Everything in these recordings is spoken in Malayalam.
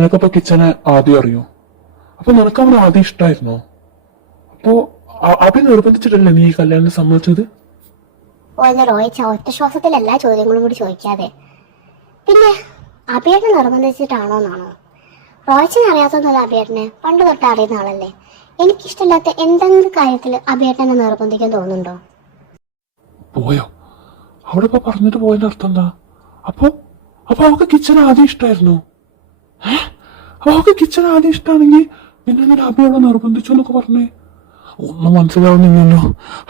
നിനക്കപ്പോ കിച്ചനെ ആദ്യം അറിയോ? അപ്പൊ നിനക്ക് അവൻ ആദ്യം ഇഷ്ടായിരുന്നോ? അപ്പോ അഭി നിർബന്ധിച്ചിട്ടല്ലേ നീ ഈ കല്യാണം സമ്മതിച്ചത്? ഓന്നെ റോയിച്ച ഒറ്റ ശ്വാസത്തിൽ എല്ലാ ചോദ്യങ്ങളും കൂടി ചോദിക്കാതെ. പിന്നെ അഭിയേട്ടനെ നിർബന്ധിച്ചിട്ടാണോന്നാണോ? റോയിച്ചിനെ അറിയാത്തൊന്നല്ല അഭിയേട്ടനെ, പണ്ട് തൊട്ട് അറിയുന്ന ആളല്ലേ. എനിക്കിഷ്ടമില്ലാത്ത എന്തെങ്കിലും കാര്യത്തിൽ അഭിയേട്ടനെ നിർബന്ധിക്കാൻ തോന്നുന്നുണ്ടോ? പോയോ? അവിടെ ഇപ്പൊ പറഞ്ഞിട്ട് പോയതിന്റെ അർത്ഥം എന്താ? അപ്പൊ അപ്പൊ അവൾക്ക് കിച്ചൺ ആദ്യം ഇഷ്ടായിരുന്നു. അപ്പൊ അവൾക്ക് കിച്ചൺ ആദ്യം ഇഷ്ടാണെങ്കിൽ പിന്നെ ഞാൻ അഭി അവളെ നിർബന്ധിച്ചു എന്നൊക്കെ പറഞ്ഞേ? ഒന്നും മനസ്സിലാവുന്നില്ലല്ലോ.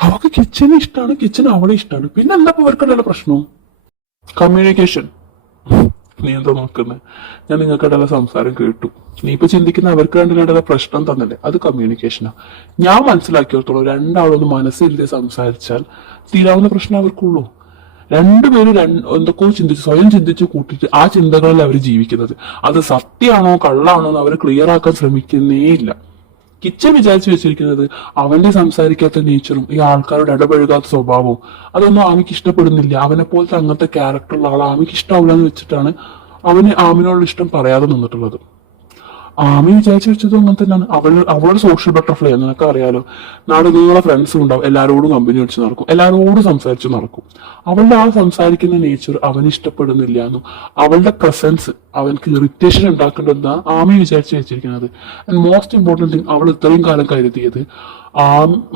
അവൾക്ക് കിച്ചൺ ഇഷ്ടമാണ്, കിച്ചൺ അവളെ ഇഷ്ടമാണ്, പിന്നെ എന്താ അവർക്കുള്ള പ്രശ്നം? കമ്മ്യൂണിക്കേഷൻ. നീ എന്താ നോക്കുന്നത്? ഞാൻ നിങ്ങൾക്കിടയിലെ സംസാരം കേട്ടു. നീ ഇപ്പൊ ചിന്തിക്കുന്ന അവർക്ക് രണ്ടിലുള്ള പ്രശ്നം തന്നല്ലേ, അത് കമ്മ്യൂണിക്കേഷനാ. ഞാൻ മനസ്സിലാക്കിയോടത്തോളം രണ്ടാളൊന്ന് മനസ്സിരുത്തി സംസാരിച്ചാൽ തീരാവുന്ന പ്രശ്നം അവർക്കുള്ളൂ. രണ്ടുപേരും എന്തൊക്കെയോ ചിന്തിച്ച് സ്വയം ചിന്തിച്ച് കൂട്ടിട്ട് ആ ചിന്തകളിൽ അവർ ജീവിക്കുന്നത്. അത് സത്യമാണോ കള്ളാണോ എന്ന് അവർ ക്ലിയർ ആക്കാൻ ശ്രമിക്കുന്നേ ഇല്ല. കിച്ചൻ വിചാരിച്ചു വെച്ചിരിക്കുന്നത് അവന്റെ സംസാരിക്കാത്ത നേച്ചറും ഈ ആൾക്കാരോട് ഇടപഴകാത്ത സ്വഭാവവും അതൊന്നും ആമിക്ക് ഇഷ്ടപ്പെടുന്നില്ല. അവനെ പോലത്തെ അങ്ങനത്തെ ക്യാരക്ടറുള്ള ആൾ ആമിക്ക് ഇഷ്ടാവില്ല എന്ന് വെച്ചിട്ടാണ് അവന് ആമിനോടുള്ള ഇഷ്ടം പറയാതെ നിന്നിട്ടുള്ളത്. ആമി വിചാരിച്ചു വെച്ചതും അങ്ങനെ തന്നെയാണ്. അവളൊരു സോഷ്യൽ ബട്ടർഫ്ലൈ ആണ്, നിനക്ക് അറിയാലോ. നാട് നീളെ ഫ്രണ്ട്സും ഉണ്ടാവും, എല്ലാവരോടും കമ്പനി അടിച്ച് നടക്കും, എല്ലാവരോടും സംസാരിച്ച് നടക്കും. അവളുടെ ആ സംസാരിക്കുന്ന നേച്ചർ അവന് ഇഷ്ടപ്പെടുന്നില്ല എന്നും അവളുടെ പ്രസൻസ് അവനക്ക് ഇറിറ്റേഷൻ ഉണ്ടാക്കേണ്ടതെന്നാ ആമി വിചാരിച്ചു വെച്ചിരിക്കുന്നത്. ആൻഡ് മോസ്റ്റ് ഇമ്പോർട്ടന്റ് തിങ്, അവൾ ഇത്രയും കാലം കരുതിയത്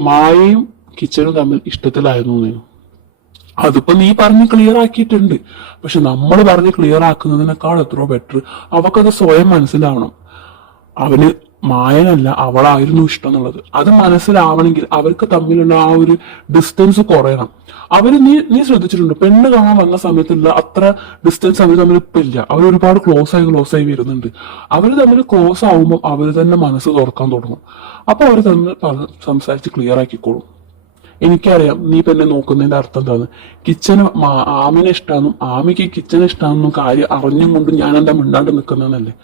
മായയും കിച്ചനും തമ്മിൽ ഇഷ്ടത്തിലായിരുന്നു. അതിപ്പോ നീ പറഞ്ഞ് ക്ലിയർ ആക്കിയിട്ടുണ്ട്. പക്ഷെ നമ്മൾ പറഞ്ഞ് ക്ലിയർ ആക്കുന്നതിനേക്കാൾ എത്രയോ ബെറ്റർ അവക്കത് സ്വയം മനസ്സിലാവണം. അവന് മായനല്ല അവളായിരുന്നു ഇഷ്ടം എന്നുള്ളത് അത് മനസ്സിലാവണമെങ്കിൽ അവർക്ക് തമ്മിലുള്ള ആ ഒരു ഡിസ്റ്റൻസ് കുറയണം. അവര് നീ ശ്രദ്ധിച്ചിട്ടുണ്ട്, പെണ്ണ് കാണാൻ വന്ന സമയത്തുള്ള അത്ര ഡിസ്റ്റൻസ് അവർ തമ്മിൽ ഇപ്പൊ ഇല്ല. അവർ ഒരുപാട് ക്ലോസ് ആയി വരുന്നുണ്ട്. അവര് തമ്മിൽ ക്ലോസ് ആവുമ്പോൾ അവര് തന്നെ മനസ്സ് തുറക്കാൻ തുടങ്ങും. അപ്പൊ അവർ തമ്മിൽ സംസാരിച്ച് ക്ലിയർ ആക്കിക്കോളും. എനിക്കറിയാം നീ പെണ്ണെ നോക്കുന്നതിന്റെ അർത്ഥം എന്താണ്. കിച്ചന് ആമിനെ ഇഷ്ടാന്നും ആമിക്ക് കിച്ചനെ ഇഷ്ടാണെന്നും കാര്യം അറിഞ്ഞും കൊണ്ട് ഞാൻ എന്താ മിണ്ടാണ്ട് നിൽക്കുന്നതല്ലേ?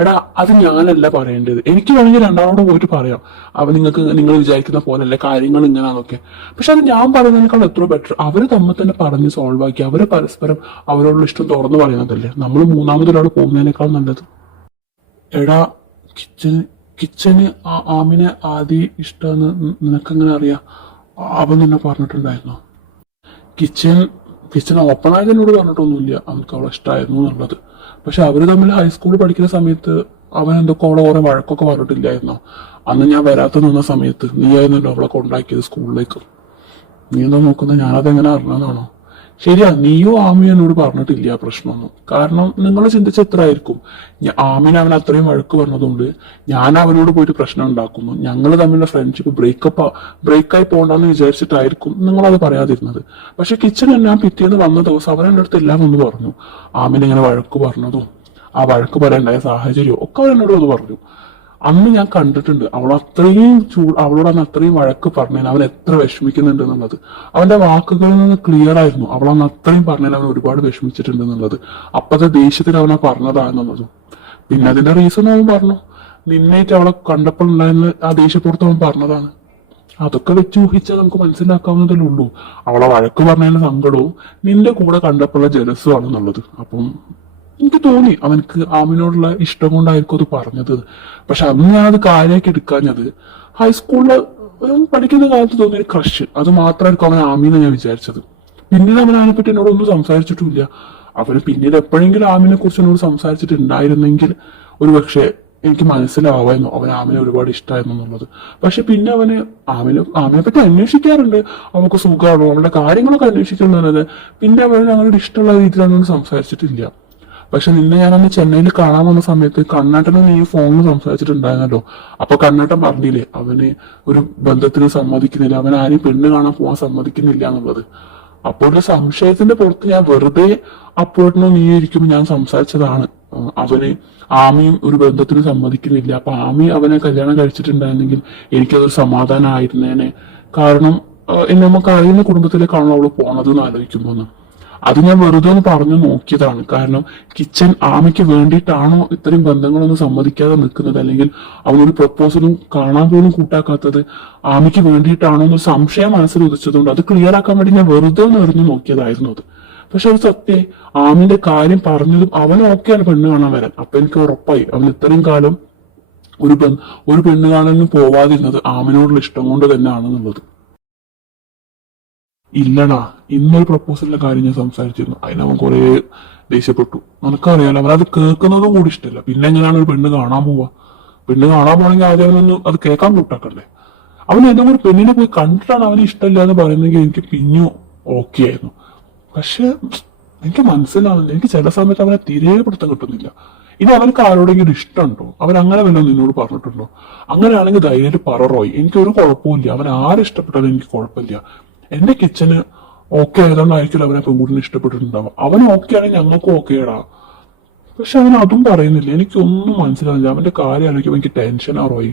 എടാ, അത് ഞാനല്ല പറയേണ്ടത്. എനിക്ക് വേണമെങ്കിൽ രണ്ടാളോട് പോയിട്ട് പറയാം, നിങ്ങൾ വിചാരിക്കുന്ന പോലെയല്ല കാര്യങ്ങൾ ഇങ്ങനെയാണൊക്കെ. പക്ഷെ അത് ഞാൻ പറയുന്നതിനേക്കാൾ എത്ര ബെറ്റർ അവര് തമ്മിൽ തന്നെ പറഞ്ഞ് സോൾവ് ആക്കി അവര് പരസ്പരം അവരോടുള്ള ഇഷ്ടം തുറന്നു പറയുന്നതല്ലേ നമ്മൾ മൂന്നാമതൊരാൾ പോകുന്നതിനേക്കാൾ നല്ലത്. എടാ, കിച്ചന് ആമിനെ ആദ്യം ഇഷ്ടമെന്ന് നിനക്കെങ്ങനെ അറിയാം? അവൻ തന്നെ പറഞ്ഞിട്ടുണ്ടായിരുന്നു. കിച്ചൻ ഓപ്പണായി എന്നോട് പറഞ്ഞിട്ടൊന്നുമില്ല അവർക്ക് അവളെ ഇഷ്ടമായിരുന്നു എന്നുള്ളത്. പക്ഷെ അവര് തമ്മിൽ ഹൈസ്കൂളിൽ പഠിക്കുന്ന സമയത്ത് അവൻ എന്തൊക്കെ അവളെ കുറെ വഴക്കൊക്കെ പറഞ്ഞിട്ടില്ലായിരുന്നോ? അന്ന് ഞാൻ വരാത്ത നിന്ന സമയത്ത് നീ ആയിരുന്നല്ലോ അവളെ കൊണ്ടാക്കിയത് സ്കൂളിലേക്ക്. നീ എന്താ നോക്കുന്നത്? ഞാനതെങ്ങനെ അറിഞ്ഞതാണോ? ശരിയാ, നീയോ ആമിയോ എന്നോട് പറഞ്ഞിട്ടില്ല പ്രശ്നമൊന്നും. കാരണം നിങ്ങൾ ചിന്തിച്ച എത്ര ആയിരിക്കും. ആമിനെ അവൻ അത്രയും വഴക്ക് പറഞ്ഞതുകൊണ്ട് ഞാൻ അവനോട് പോയിട്ട് പ്രശ്നം ഉണ്ടാക്കുന്നു, ഞങ്ങൾ തമ്മിലുള്ള ഫ്രണ്ട്ഷിപ്പ് ബ്രേക്കായി പോകണ്ടെന്ന് വിചാരിച്ചിട്ടായിരിക്കും നിങ്ങളത് പറയാതിരുന്നത്. പക്ഷെ കിച്ചൺ ഞാൻ പിറ്റേന്ന് വന്ന ദിവസം അവൻ എൻ്റെ അടുത്ത് എല്ലാം ഒന്ന് പറഞ്ഞു. ആമിനെ ഇങ്ങനെ വഴക്ക് പറഞ്ഞതും ആ വഴക്ക് പറയാനുണ്ടായ സാഹചര്യവും ഒക്കെ അവൻ എന്നോട് ഒന്ന് പറഞ്ഞു. അന്ന് ഞാൻ കണ്ടിട്ടുണ്ട് അവളോട് അന്ന് അത്രയും വഴക്ക് പറഞ്ഞതിന് അവൻ എത്ര വിഷമിക്കുന്നുണ്ട് എന്നുള്ളത്. അവന്റെ വാക്കുകളിൽ നിന്ന് ക്ലിയർ ആയിരുന്നു അവളന്ന് അത്രയും പറഞ്ഞതിന് അവൻ ഒരുപാട് വിഷമിച്ചിട്ടുണ്ട് എന്നുള്ളത്. അപ്പത്തെ ദേഷ്യത്തിൽ അവനെ പറഞ്ഞതാണെന്നുള്ളതും. പിന്നെ അതിന്റെ റീസൺ അവൻ പറഞ്ഞു, നിന്നേറ്റ് അവളെ കണ്ടപ്പോൾ ഉണ്ടായിരുന്ന ആ ദേഷ്യപ്പുറത്ത് അവൻ പറഞ്ഞതാണ്. അതൊക്കെ വെച്ച് ഊഹിച്ചാൽ നമുക്ക് മനസ്സിലാക്കാവുന്നതല്ലേ ഉള്ളൂ. അവളെ വഴക്ക് പറഞ്ഞതിന്റെ സങ്കടവും നിന്റെ കൂടെ കണ്ടപ്പോഴുള്ള ജലസും ആണെന്നുള്ളത്. അപ്പം എനിക്ക് തോന്നി അവനക്ക് ആമിനോടുള്ള ഇഷ്ടം കൊണ്ടായിരിക്കും അത് പറഞ്ഞത്. പക്ഷെ അന്ന് ഞാൻ അത് കാര്യമാക്കി എടുക്കാഞ്ഞത് ഹൈസ്കൂളില് പഠിക്കുന്ന കാലത്ത് തോന്നിയൊരു ക്രഷ് അത് മാത്രമായിരിക്കും അവൻ ആമീന്ന് ഞാൻ വിചാരിച്ചത്. പിന്നീട് അവൻ അതിനെപ്പറ്റി എന്നോടൊന്നും സംസാരിച്ചിട്ടില്ല. അവന് പിന്നീട് എപ്പോഴെങ്കിലും ആമിനെ കുറിച്ച് എന്നോട് സംസാരിച്ചിട്ടുണ്ടായിരുന്നെങ്കിൽ ഒരു പക്ഷെ എനിക്ക് മനസ്സിലാവായിരുന്നു അവൻ ആമിനെ ഒരുപാട് ഇഷ്ടമായിരുന്നു എന്നുള്ളത്. പക്ഷെ പിന്നെ ആമിനെ പറ്റി അന്വേഷിക്കാറുണ്ട്, അവൾക്ക് സുഖമാണോ അവളുടെ കാര്യങ്ങളൊക്കെ അന്വേഷിക്കുന്നതല്ലേ. പിന്നെ അവൻ ഞങ്ങളുടെ ഇഷ്ടമുള്ള രീതിയിലൊന്നും സംസാരിച്ചിട്ടില്ല. പക്ഷെ നിന്നെ ഞാനന്ന് ചെന്നൈയിൽ കാണാൻ വന്ന സമയത്ത് കണ്ണാട്ടനെ നീ ഫോണിൽ സംസാരിച്ചിട്ടുണ്ടായിരുന്നല്ലോ. അപ്പൊ കണ്ണാട്ടൻ പറഞ്ഞില്ലേ അവന് ഒരു ബന്ധത്തിന് സമ്മതിക്കുന്നില്ല, അവൻ ആരെയും പെണ്ണ് കാണാൻ പോകാൻ സമ്മതിക്കുന്നില്ല എന്നുള്ളത്. അപ്പോൾ ഒരു സംശയത്തിന്റെ പുറത്ത് ഞാൻ വെറുതെ അപ്പോഴോ നീ ഇരിക്കുമ്പോൾ ഞാൻ സംസാരിച്ചതാണ്. അവന് ആമിയും ഒരു ബന്ധത്തിന് സമ്മതിക്കുന്നില്ല, അപ്പൊ ആമി അവനെ കല്യാണം കഴിച്ചിട്ടുണ്ടായിരുന്നെങ്കിൽ എനിക്കതൊരു സമാധാനം ആയിരുന്നേനെ. കാരണം നമുക്ക് അറിയുന്ന കുടുംബത്തിലേക്കാണല്ലോ അവള് പോണത് എന്ന് ആലോചിക്കുമ്പോന്ന്. അത് ഞാൻ വെറുതെ ഒന്ന് പറഞ്ഞു നോക്കിയതാണ്. കാരണം കിച്ചൻ ആമയ്ക്ക് വേണ്ടിയിട്ടാണോ ഇത്രയും ബന്ധങ്ങളൊന്നും സമ്മതിക്കാതെ നിൽക്കുന്നത്, അല്ലെങ്കിൽ അവനൊരു പ്രപ്പോസലും കാണാൻ പോലും കൂട്ടാക്കാത്തത് ആമയ്ക്ക് വേണ്ടിയിട്ടാണോ എന്നൊരു സംശയം മനസ്സിൽ ഉദിച്ചതുകൊണ്ട് അത് ക്ലിയർ ആക്കാൻ വേണ്ടി ഞാൻ വെറുതെ ഒന്ന് എറിഞ്ഞു നോക്കിയതായിരുന്നു അത്. പക്ഷെ അത് സത്യം ആമിന്റെ കാര്യം പറഞ്ഞതും അവൻ ഓക്കെയാണ് പെണ്ണ് കാണാൻ വരാൻ. അപ്പൊ എനിക്ക് ഉറപ്പായി അവൻ ഇത്രയും കാലം ഒരു പെണ്ണ് കാണാനും പോവാതിരുന്നത് ആമിനോടുള്ള ഇഷ്ടം കൊണ്ട് തന്നെയാണെന്നുള്ളത്. ഇല്ലടാ, ഇന്നൊരു പ്രപ്പോസലിന്റെ കാര്യം ഞാൻ സംസാരിച്ചിരുന്നു. അതിനവൻ കുറെ ദേഷ്യപ്പെട്ടു. നിനക്കറിയാലോ, അവനത് കേൾക്കുന്നതും കൂടി ഇഷ്ടമല്ല. പിന്നെ എങ്ങനെയാണ് ഒരു പെണ്ണ് കാണാൻ പോവാ? പെണ്ണ് കാണാൻ പോണെങ്കിൽ ആദ്യം അവനൊന്ന് അത് കേൾക്കാൻ കൂട്ടാക്കണ്ടേ? അവൻ ഏതെങ്കിലും ഒരു പെണ്ണിനെ പോയി കണ്ടിട്ടാണ് അവന് ഇഷ്ടമില്ല എന്ന് പറയുന്നെങ്കിൽ എനിക്ക് പിന്നെയും ഓക്കെ ആയിരുന്നു. പക്ഷെ എനിക്ക് മനസ്സിലാവുന്നില്ല, എനിക്ക് ചില സമയത്ത് അവനെ തിരെ പിടുത്തം കിട്ടുന്നില്ല. ഇനി അവനക്ക് ആരോടെങ്കിലും ഇഷ്ടമുണ്ടോ? അവൻ അങ്ങനെ വല്ലതും നിന്നോട് പറഞ്ഞിട്ടുണ്ടോ? അങ്ങനെയാണെങ്കിൽ ധൈര്യമായിട്ട് പറ റോയ്, എനിക്കൊരു കുഴപ്പമില്ല. അവൻ ആരും ഇഷ്ടപ്പെട്ടാലും എനിക്ക് കുഴപ്പമില്ല. എന്റെ കിച്ചന് ഓക്കെ ആയതുകൊണ്ടായിരിക്കും അവനെ പെൺകുട്ടിനെ ഇഷ്ടപ്പെട്ടിട്ടുണ്ടാവും. അവൻ ഓക്കെ ആണെങ്കിൽ ഞങ്ങൾക്കും ഓക്കെയാടാ. പക്ഷെ അവൻ അതും പറയുന്നില്ല. എനിക്കൊന്നും മനസ്സിലാവില്ല. അവന്റെ കാര്യം ആലോചിക്കുമ്പോൾ എനിക്ക് ടെൻഷനാ റോയ്.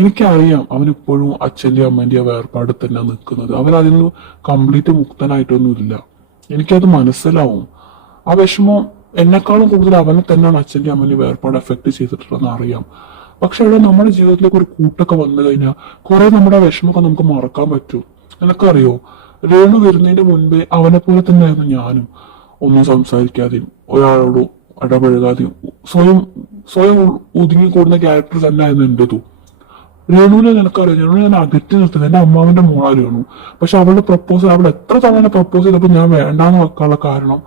എനിക്കറിയാം അവൻ ഇപ്പോഴും അച്ഛന്റെ അമ്മന്റെ വേർപാട് തന്നെ നിൽക്കുന്നത്. അവൻ അതിൽ നിന്ന് കംപ്ലീറ്റ് മുക്തനായിട്ടൊന്നുമില്ല. എനിക്കത് മനസ്സിലാവും. ആ വിഷമം എന്നെക്കാളും കൂടുതൽ അവനെ തന്നെയാണ് അച്ഛന്റെ അമ്മന്റെ വേർപാട് എഫക്ട് ചെയ്തിട്ടുള്ളതെന്ന് അറിയാം. പക്ഷെ അവിടെ നമ്മുടെ ജീവിതത്തിലേക്ക് ഒരു കൂട്ടൊക്കെ വന്നു കഴിഞ്ഞാൽ കുറെ നമ്മുടെ വിഷമമൊക്കെ നമുക്ക് മറക്കാൻ പറ്റും. നിനക്കറിയോ, രേണു വരുന്നതിന്റെ മുൻപേ അവനെ പോലെ തന്നെയായിരുന്നു ഞാനും. ഒന്നും സംസാരിക്കാതെയും ഒരാളോട് ഇടപഴകാതെയും സ്വയം ഒതുങ്ങിക്കൂടുന്ന ക്യാരക്ടർ തന്നെയായിരുന്നു എന്റേതും. രേണുവിനെ നിനക്കറിയാം, രേണു ഞാൻ അകറ്റി നിർത്തുന്നത് എന്റെ അമ്മാവിന്റെ മോളാ രേണു. പക്ഷെ അവളുടെ പ്രപ്പോസൽ അവൾ എത്ര തവണ പ്രപ്പോസ് ചെയ്തപ്പോൾ ഞാൻ വേണ്ടാന്ന് വെക്കാനുള്ള കാരണം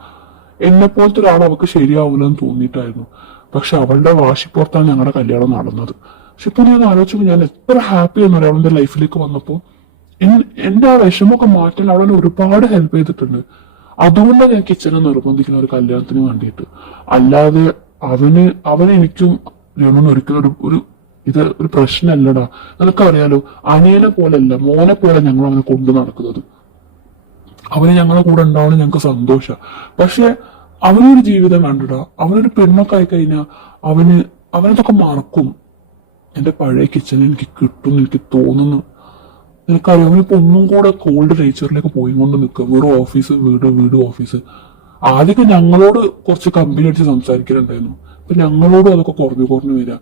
എന്നെ പോലത്തെ ഒരാൾ അവൾക്ക് ശരിയാവൂലെന്ന് തോന്നിയിട്ടായിരുന്നു. പക്ഷെ അവളുടെ വാശിപ്പുറത്താണ് ഞങ്ങളുടെ കല്യാണം നടന്നത്. പക്ഷെ ഇപ്പൊ ഞാൻ ആലോചിച്ചപ്പോൾ ഞാൻ എത്ര ഹാപ്പി എന്നറിയാം അവളുടെ ലൈഫിലേക്ക് വന്നപ്പോൾ. എന്റെ ആ വിഷമമൊക്കെ മാറ്റാൻ അവളെ ഒരുപാട് ഹെൽപ്പ് ചെയ്തിട്ടുണ്ട്. അതുകൊണ്ടാണ് ഞാൻ കിച്ചനെ നിർബന്ധിക്കുന്ന ഒരു കല്യാണത്തിന് വേണ്ടിയിട്ട്. അല്ലാതെ അവന് എനിക്കും രമണ് ഒരിക്കലും ഒരു പ്രശ്നമല്ലടാ. നിനക്കറിയാലോ, അനിയനെ പോലെയല്ല മോനെ പോലെ ഞങ്ങൾ അവനെ കൊണ്ടു നടക്കുന്നത്. അവന് ഞങ്ങളുടെ കൂടെ ഉണ്ടാവണം ഞങ്ങൾക്ക് സന്തോഷം. പക്ഷെ അവനൊരു ജീവിതം വേണ്ടടാ. അവനൊരു പെണ്ണൊക്കെ ആയി കഴിഞ്ഞാൽ അവനതൊക്കെ മറക്കും. എന്റെ പഴയ കിച്ചൺ എനിക്ക് കിട്ടും എനിക്ക് തോന്നുന്നു. നിനക്കറിയാം, അവനിപ്പോ ഒന്നും കൂടെ കോൾഡ് നേച്ചറിലേക്ക് പോയി കൊണ്ട് നിൽക്കുക. വെറും ഓഫീസ് വീട് ഓഫീസ്. ആദ്യമൊക്കെ ഞങ്ങളോട് കുറച്ച് കമ്പനി അടിച്ച് സംസാരിക്കലുണ്ടായിരുന്നു. ഇപ്പൊ ഞങ്ങളോടും അതൊക്കെ കുറഞ്ഞു വരിക.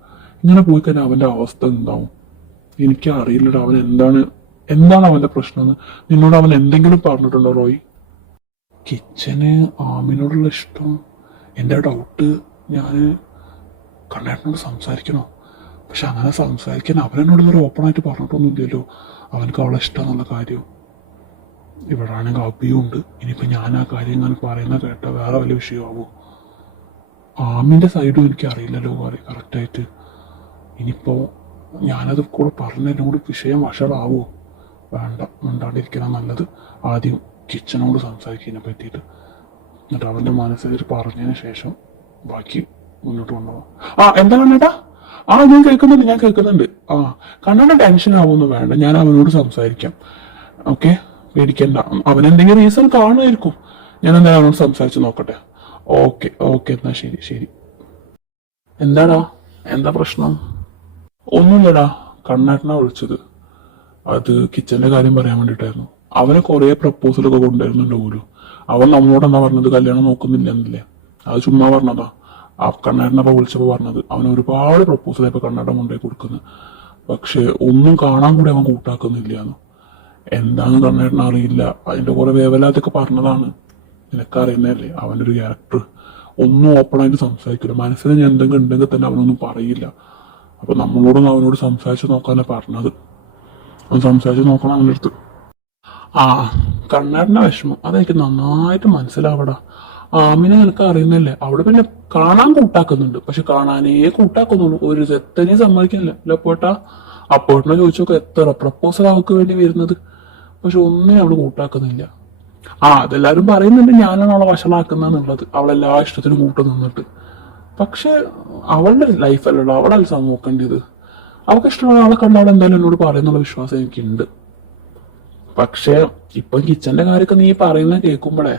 ഇങ്ങനെ പോയി കഴിഞ്ഞാൽ അവന്റെ അവസ്ഥ എന്താവും എനിക്ക് അറിയില്ലടാ. അവൻ എന്താണ് അവന്റെ പ്രശ്നം? നിന്നോട് അവൻ എന്തെങ്കിലും പറഞ്ഞിട്ടുണ്ടോ റോയ്? കിച്ചന് ആമിനോടുള്ള ഇഷ്ടം എന്റെ ഡൗട്ട്. ഞാന് കണ്ണേട്ടനോട് സംസാരിക്കണോ? പക്ഷെ അങ്ങനെ സംസാരിക്കാൻ അവരെന്നോട് ഇതുവരെ ഓപ്പൺ ആയിട്ട് പറഞ്ഞിട്ടൊന്നുമില്ലല്ലോ അവനക്ക് അവളെ ഇഷ്ടമെന്നുള്ള കാര്യം. ഇവിടെ ആണെങ്കിൽ അബിയും ഉണ്ട്. ഇനിയിപ്പോ ഞാൻ ആ കാര്യം ഇങ്ങനെ പറയുന്ന കേട്ട വേറെ വലിയ വിഷയമാവോ? ആമിന്റെ സൈഡും എനിക്ക് അറിയില്ലല്ലോ കറക്റ്റായിട്ട്. ഇനിയിപ്പോ ഞാനത് കൂടെ പറഞ്ഞതിനും കൂടി വിഷയം വഷളാവോ? വേണ്ട, മിണ്ടാണ്ടിരിക്കണം നല്ലത്. ആദ്യം കിച്ചനോട് സംസാരിക്കുന്നതിനെ പറ്റിയിട്ട്, എന്നിട്ട് അവന്റെ മനസ്സിൽ പറഞ്ഞതിന് ശേഷം ബാക്കി മുന്നോട്ട് കൊണ്ടുപോകാം. എന്താ കണ്ണേട്ടാ? ഞാൻ കേൾക്കുന്നുണ്ട്. കണ്ണേട്ട ടെൻഷൻ ആവുമെന്ന് വേണ്ട, ഞാൻ അവനോട് സംസാരിക്കാം. ഓക്കെ, പേടിക്കണ്ട. അവനെന്തെങ്കിലും റീസൺ കാണുമായിരിക്കും. ഞാൻ എന്തായാലും അവനോട് സംസാരിച്ച് നോക്കട്ടെ. ഓക്കെ എന്നാ ശരി. എന്താ പ്രശ്നം? ഒന്നുമില്ലടാ, കണ്ണേട്ടനാ വിളിച്ചത്. അത് കിച്ചന്റെ കാര്യം പറയാൻ വേണ്ടിട്ടായിരുന്നു. അവന് കുറെ പ്രപ്പോസലൊക്കെ കൊണ്ടുവരുന്നുണ്ട് പോലും. അവൻ നമ്മളോട് എന്താ പറഞ്ഞത്, കല്യാണം നോക്കുന്നില്ല എന്നല്ലേ? അത് ചുമ്മാ പറഞ്ഞതാ. ആ കണ്ണേട്ടനപ്പോ വിളിച്ചപ്പോ പറഞ്ഞത് അവൻ ഒരുപാട് പ്രപ്പോസൽ ഇപ്പൊ കണ്ണേട്ടൻ കൊണ്ടുപോയി കൊടുക്കുന്നത്. പക്ഷെ ഒന്നും കാണാൻ കൂടി അവൻ കൂട്ടാക്കുന്നില്ല. എന്താന്ന് കണ്ണേട്ടൻ അറിയില്ല. അതിന്റെ കുറെ വേവലാത്തൊക്കെ പറഞ്ഞതാണ്. നിനക്കറിയുന്നതല്ലേ അവന്റെ ഒരു ക്യാരക്ടർ. ഒന്നും ഓപ്പണായിട്ട് സംസാരിക്കില്ല. മനസ്സിൽ ഞാൻ എന്തെങ്കിലും ഉണ്ടെങ്കിൽ തന്നെ അവനൊന്നും പറയില്ല. അപ്പൊ നമ്മളോടൊന്നും അവനോട് സംസാരിച്ച് നോക്കാനാ പറഞ്ഞത്. അവൻ സംസാരിച്ച് നോക്കണം അവൻ്റെ അടുത്ത്. കണ്ണേട്ടന്റെ വിഷമം അതെനിക്ക് നന്നായിട്ട് മനസ്സിലാവടാ. ആമിനെ നിനക്ക് അറിയുന്നല്ലേ, അവിടെ പിന്നെ കാണാൻ കൂട്ടാക്കുന്നുണ്ട്. പക്ഷെ കാണാനേ കൂട്ടാക്കുന്നുള്ളൂ, ഒരു തെത്തനെ സമ്മതിക്കുന്നില്ല. അല്ല പോട്ടാ, അപ്പോട്ടിനെ ചോദിച്ചോക്കെ എത്ര പ്രപ്പോസൽ അവൾക്ക് വേണ്ടി വരുന്നത്. പക്ഷെ ഒന്നിനും അവള് കൂട്ടാക്കുന്നില്ല. അതെല്ലാരും പറയുന്നുണ്ട് ഞാനാണ് അവളെ വഷളാക്കുന്നുള്ളത്, അവളെല്ലാ ഇഷ്ടത്തിനും കൂട്ടു നിന്നിട്ട്. പക്ഷെ അവളുടെ ലൈഫല്ലല്ലോ, അവളല്ല നോക്കേണ്ടത്. അവൾക്ക് ഇഷ്ടമുള്ള ആളെ കണ്ട അവൾ എന്തായാലും എന്നോട് പറയുന്നുള്ള വിശ്വാസം എനിക്കുണ്ട്. പക്ഷെ ഇപ്പൊ കിച്ചന്റെ കാര്യമൊക്കെ നീ പറയുന്ന കേൾക്കുമ്പോഴേ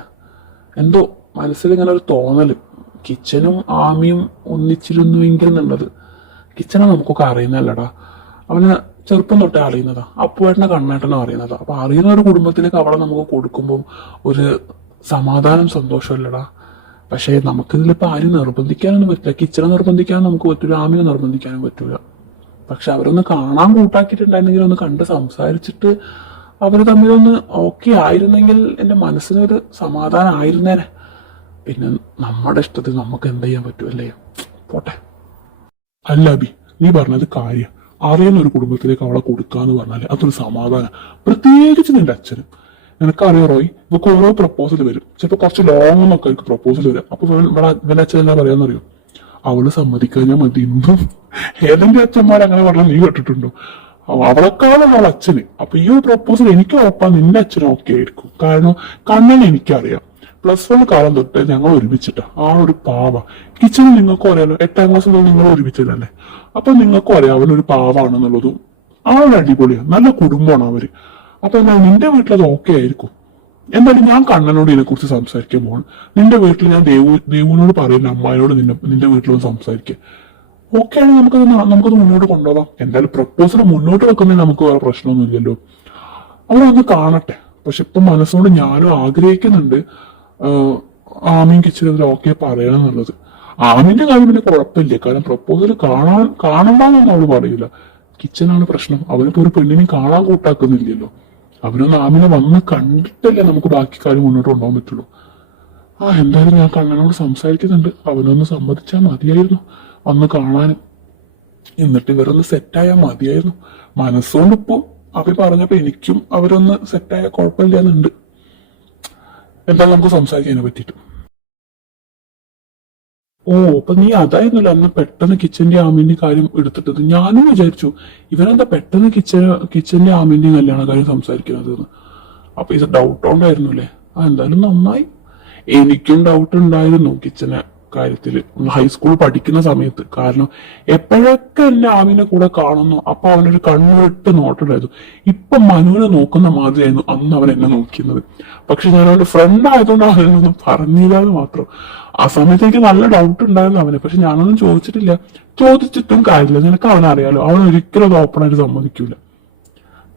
എന്തോ മനസ്സിൽ ഇങ്ങനെ ഒരു തോന്നല്, കിച്ചനും ആമിയും ഒന്നിച്ചിരുന്നുവെങ്കിൽ എന്നുള്ളത്. കിച്ചനെ നമുക്കൊക്കെ അറിയുന്നല്ലടാ, അവന് ചെറുപ്പം തൊട്ടേ അറിയുന്നതാ. അപ്പുവേട്ടനെ കണ്ണേട്ടനും അറിയുന്നതാ. അപ്പൊ അറിയുന്ന ഒരു കുടുംബത്തിലേക്ക് അവളെ നമുക്ക് കൊടുക്കുമ്പോൾ ഒരു സമാധാനം സന്തോഷമല്ലടാ. പക്ഷെ നമുക്കിതിലിപ്പോ ആരും നിർബന്ധിക്കാനൊന്നും പറ്റില്ല. കിച്ചനെ നിർബന്ധിക്കാനും നമുക്ക് പറ്റൂല, ആമിനെ നിർബന്ധിക്കാനും പറ്റൂല. പക്ഷെ അവരൊന്ന് കാണാൻ കൂട്ടാക്കിയിട്ടുണ്ടായിരുന്നെങ്കിൽ ഒന്ന് കണ്ട് സംസാരിച്ചിട്ട് അവര് തമ്മിലൊന്ന് ഓക്കെ ആയിരുന്നെങ്കിൽ എന്റെ മനസ്സിനൊരു സമാധാനം ആയിരുന്നേനെ. പിന്നെ നമ്മുടെ ഇഷ്ടത്തിൽ നമുക്ക് എന്ത് ചെയ്യാൻ പറ്റുമല്ലേ? പോട്ടെ. അല്ല അബി, നീ പറഞ്ഞത് കാര്യം. അറിയുന്ന ഒരു കുടുംബത്തിലേക്ക് അവളെ കൊടുക്കാന്ന് പറഞ്ഞാല് അതൊരു സമാധാനം. പ്രത്യേകിച്ച് നിന്റെ അച്ഛനും. നിനക്കറിയോ റോയ്, ഇവക്ക് ഓരോ പ്രപ്പോസൽ വരും. ചിലപ്പോ കുറച്ച് ലോങ് എന്നൊക്കെ ആയിരിക്കും പ്രപ്പോസൽ വരും. അപ്പൊ ഇവന്റെ അച്ഛൻ എന്താ പറയാന്നറിയോ? അവള് സമ്മതിക്കാഞ്ഞാൽ മതി. ഇന്നും ഏതെങ്കിലും അച്ഛന്മാർ അങ്ങനെ പറഞ്ഞാൽ നീ കേട്ടിട്ടുണ്ടോ? അവളെക്കാളും അവളെ അച്ഛന്. അപ്പൊ ഈ ഒരു പ്രപ്പോസൽ എനിക്ക് ഉറപ്പാ നിന്റെ അച്ഛനും ഓക്കെ ആയിരിക്കും. കാരണം കണ്ണനെ എനിക്കറിയാം. +1 കാലം തൊട്ട് ഞങ്ങൾ ഒരുമിച്ചിട്ടാ. ആ ഒരു പാവ. കിച്ചണിൽ നിങ്ങൾക്കും അറിയാലോ, 8ാം ക്ലാസ് മുതൽ നിങ്ങൾ ഒരുമിച്ചതല്ലേ. അപ്പൊ നിങ്ങൾക്കും അറിയാം അവനൊരു പാവാണെന്നുള്ളതും. ആ ഒരു അടിപൊളിയാണ്, നല്ല കുടുംബമാണ് അവര്. അപ്പൊ എന്നാൽ നിന്റെ വീട്ടിൽ അത് ഓക്കെ ആയിരിക്കും. എന്തായാലും ഞാൻ കണ്ണനോട് ഇതിനെ കുറിച്ച് സംസാരിക്കാൻ പോകണം. നിന്റെ വീട്ടിൽ ഞാൻ ദേവുവിനോട് പറയില്ല, അമ്മായിനോട് നിന്റെ വീട്ടിലൊന്ന് സംസാരിക്കുക. ഓക്കെ ആണെങ്കിൽ നമുക്കത് മുന്നോട്ട് കൊണ്ടുപോകാം. എന്തായാലും പ്രപ്പോസൽ മുന്നോട്ട് വെക്കുന്നതിന് നമുക്ക് വേറെ പ്രശ്നമൊന്നുമില്ലല്ലോ. അവരൊന്ന് കാണട്ടെ. പക്ഷെ ഇപ്പൊ മനസ്സുകൊണ്ട് ഞാനും ആഗ്രഹിക്കുന്നുണ്ട് ആമീൻ കിച്ചണിൽ ഓക്കെ പറയണം എന്നുള്ളത്. ആമിന്റെ കാര്യം പിന്നെ കുഴപ്പമില്ല, കാരണം പ്രപ്പോസൽ കാണണ്ടെന്നൊന്നും അവള് പറയില്ല. കിച്ചനാണ് പ്രശ്നം. അവനിപ്പോ ഒരു പെണ്ണിനെ കാണാൻ കൂട്ടാക്കുന്നില്ലല്ലോ. അവനൊന്ന് ആമിനെ വന്ന് കണ്ടിട്ടല്ലേ നമുക്ക് ബാക്കി കാര്യം മുന്നോട്ട് കൊണ്ടുപോകാൻ പറ്റുള്ളൂ. എന്തായാലും ഞാൻ കണ്ണനോട് സംസാരിക്കുന്നുണ്ട്. അവനൊന്ന് സമ്മതിച്ചാൽ മതിയായിരുന്നു വന്ന് കാണാനും. എന്നിട്ട് ഇവരൊന്ന് സെറ്റായാൽ മതിയായിരുന്നു. മനസ്സുകൊണ്ട് ഇപ്പോ അവര് പറഞ്ഞപ്പോ എനിക്കും അവരൊന്ന് സെറ്റായാൽ കുഴപ്പമില്ലാന്നുണ്ട്. എന്തായാലും നമുക്ക് സംസാരിക്കാൻ പറ്റിയിട്ട്. അപ്പൊ നീ അതായിരുന്നല്ലോ അന്ന് പെട്ടെന്ന് കിച്ചന്റെ ആമിന്റെ കാര്യം എടുത്തിട്ടത്. ഞാനും വിചാരിച്ചു ഇവരെന്താ പെട്ടെന്ന് കിച്ചന്റെ ആമിന്റെയും കല്യാണ കാര്യം സംസാരിക്കുന്നത്. അപ്പൊ ഇത് ഡൗട്ട് ഉണ്ടായിരുന്നു അല്ലേ? എന്തായാലും നന്നായി. എനിക്കും ഡൗട്ട് ഉണ്ടായിരുന്നു കിച്ചനെ കാര്യത്തില് ഹൈസ്കൂൾ പഠിക്കുന്ന സമയത്ത്. കാരണം എപ്പോഴൊക്കെ എന്നെ ആമിനെ കൂടെ കാണുന്നു അപ്പൊ അവനൊരു കണ്ണുവിട്ട് നോട്ടുണ്ടായിരുന്നു. ഇപ്പൊ മനുവിനെ നോക്കുന്ന മാതിരിയായിരുന്നു അന്ന് അവൻ എന്നെ നോക്കുന്നത്. പക്ഷെ ഞാൻ അവന്റെ ഫ്രണ്ട് ആയതുകൊണ്ട് അവനൊന്നും പറഞ്ഞില്ലാന്ന് മാത്രം. ആ സമയത്ത് എനിക്ക് നല്ല ഡൗട്ട് ഉണ്ടായിരുന്നു അവനെ. പക്ഷെ ഞാനൊന്നും ചോദിച്ചിട്ടില്ല. ചോദിച്ചിട്ടും കാര്യമില്ല. നിനക്ക് അവനറിയാലോ, അവൻ ഒരിക്കലും അത് ഓപ്പണായിട്ട് സമ്മതിക്കൂല.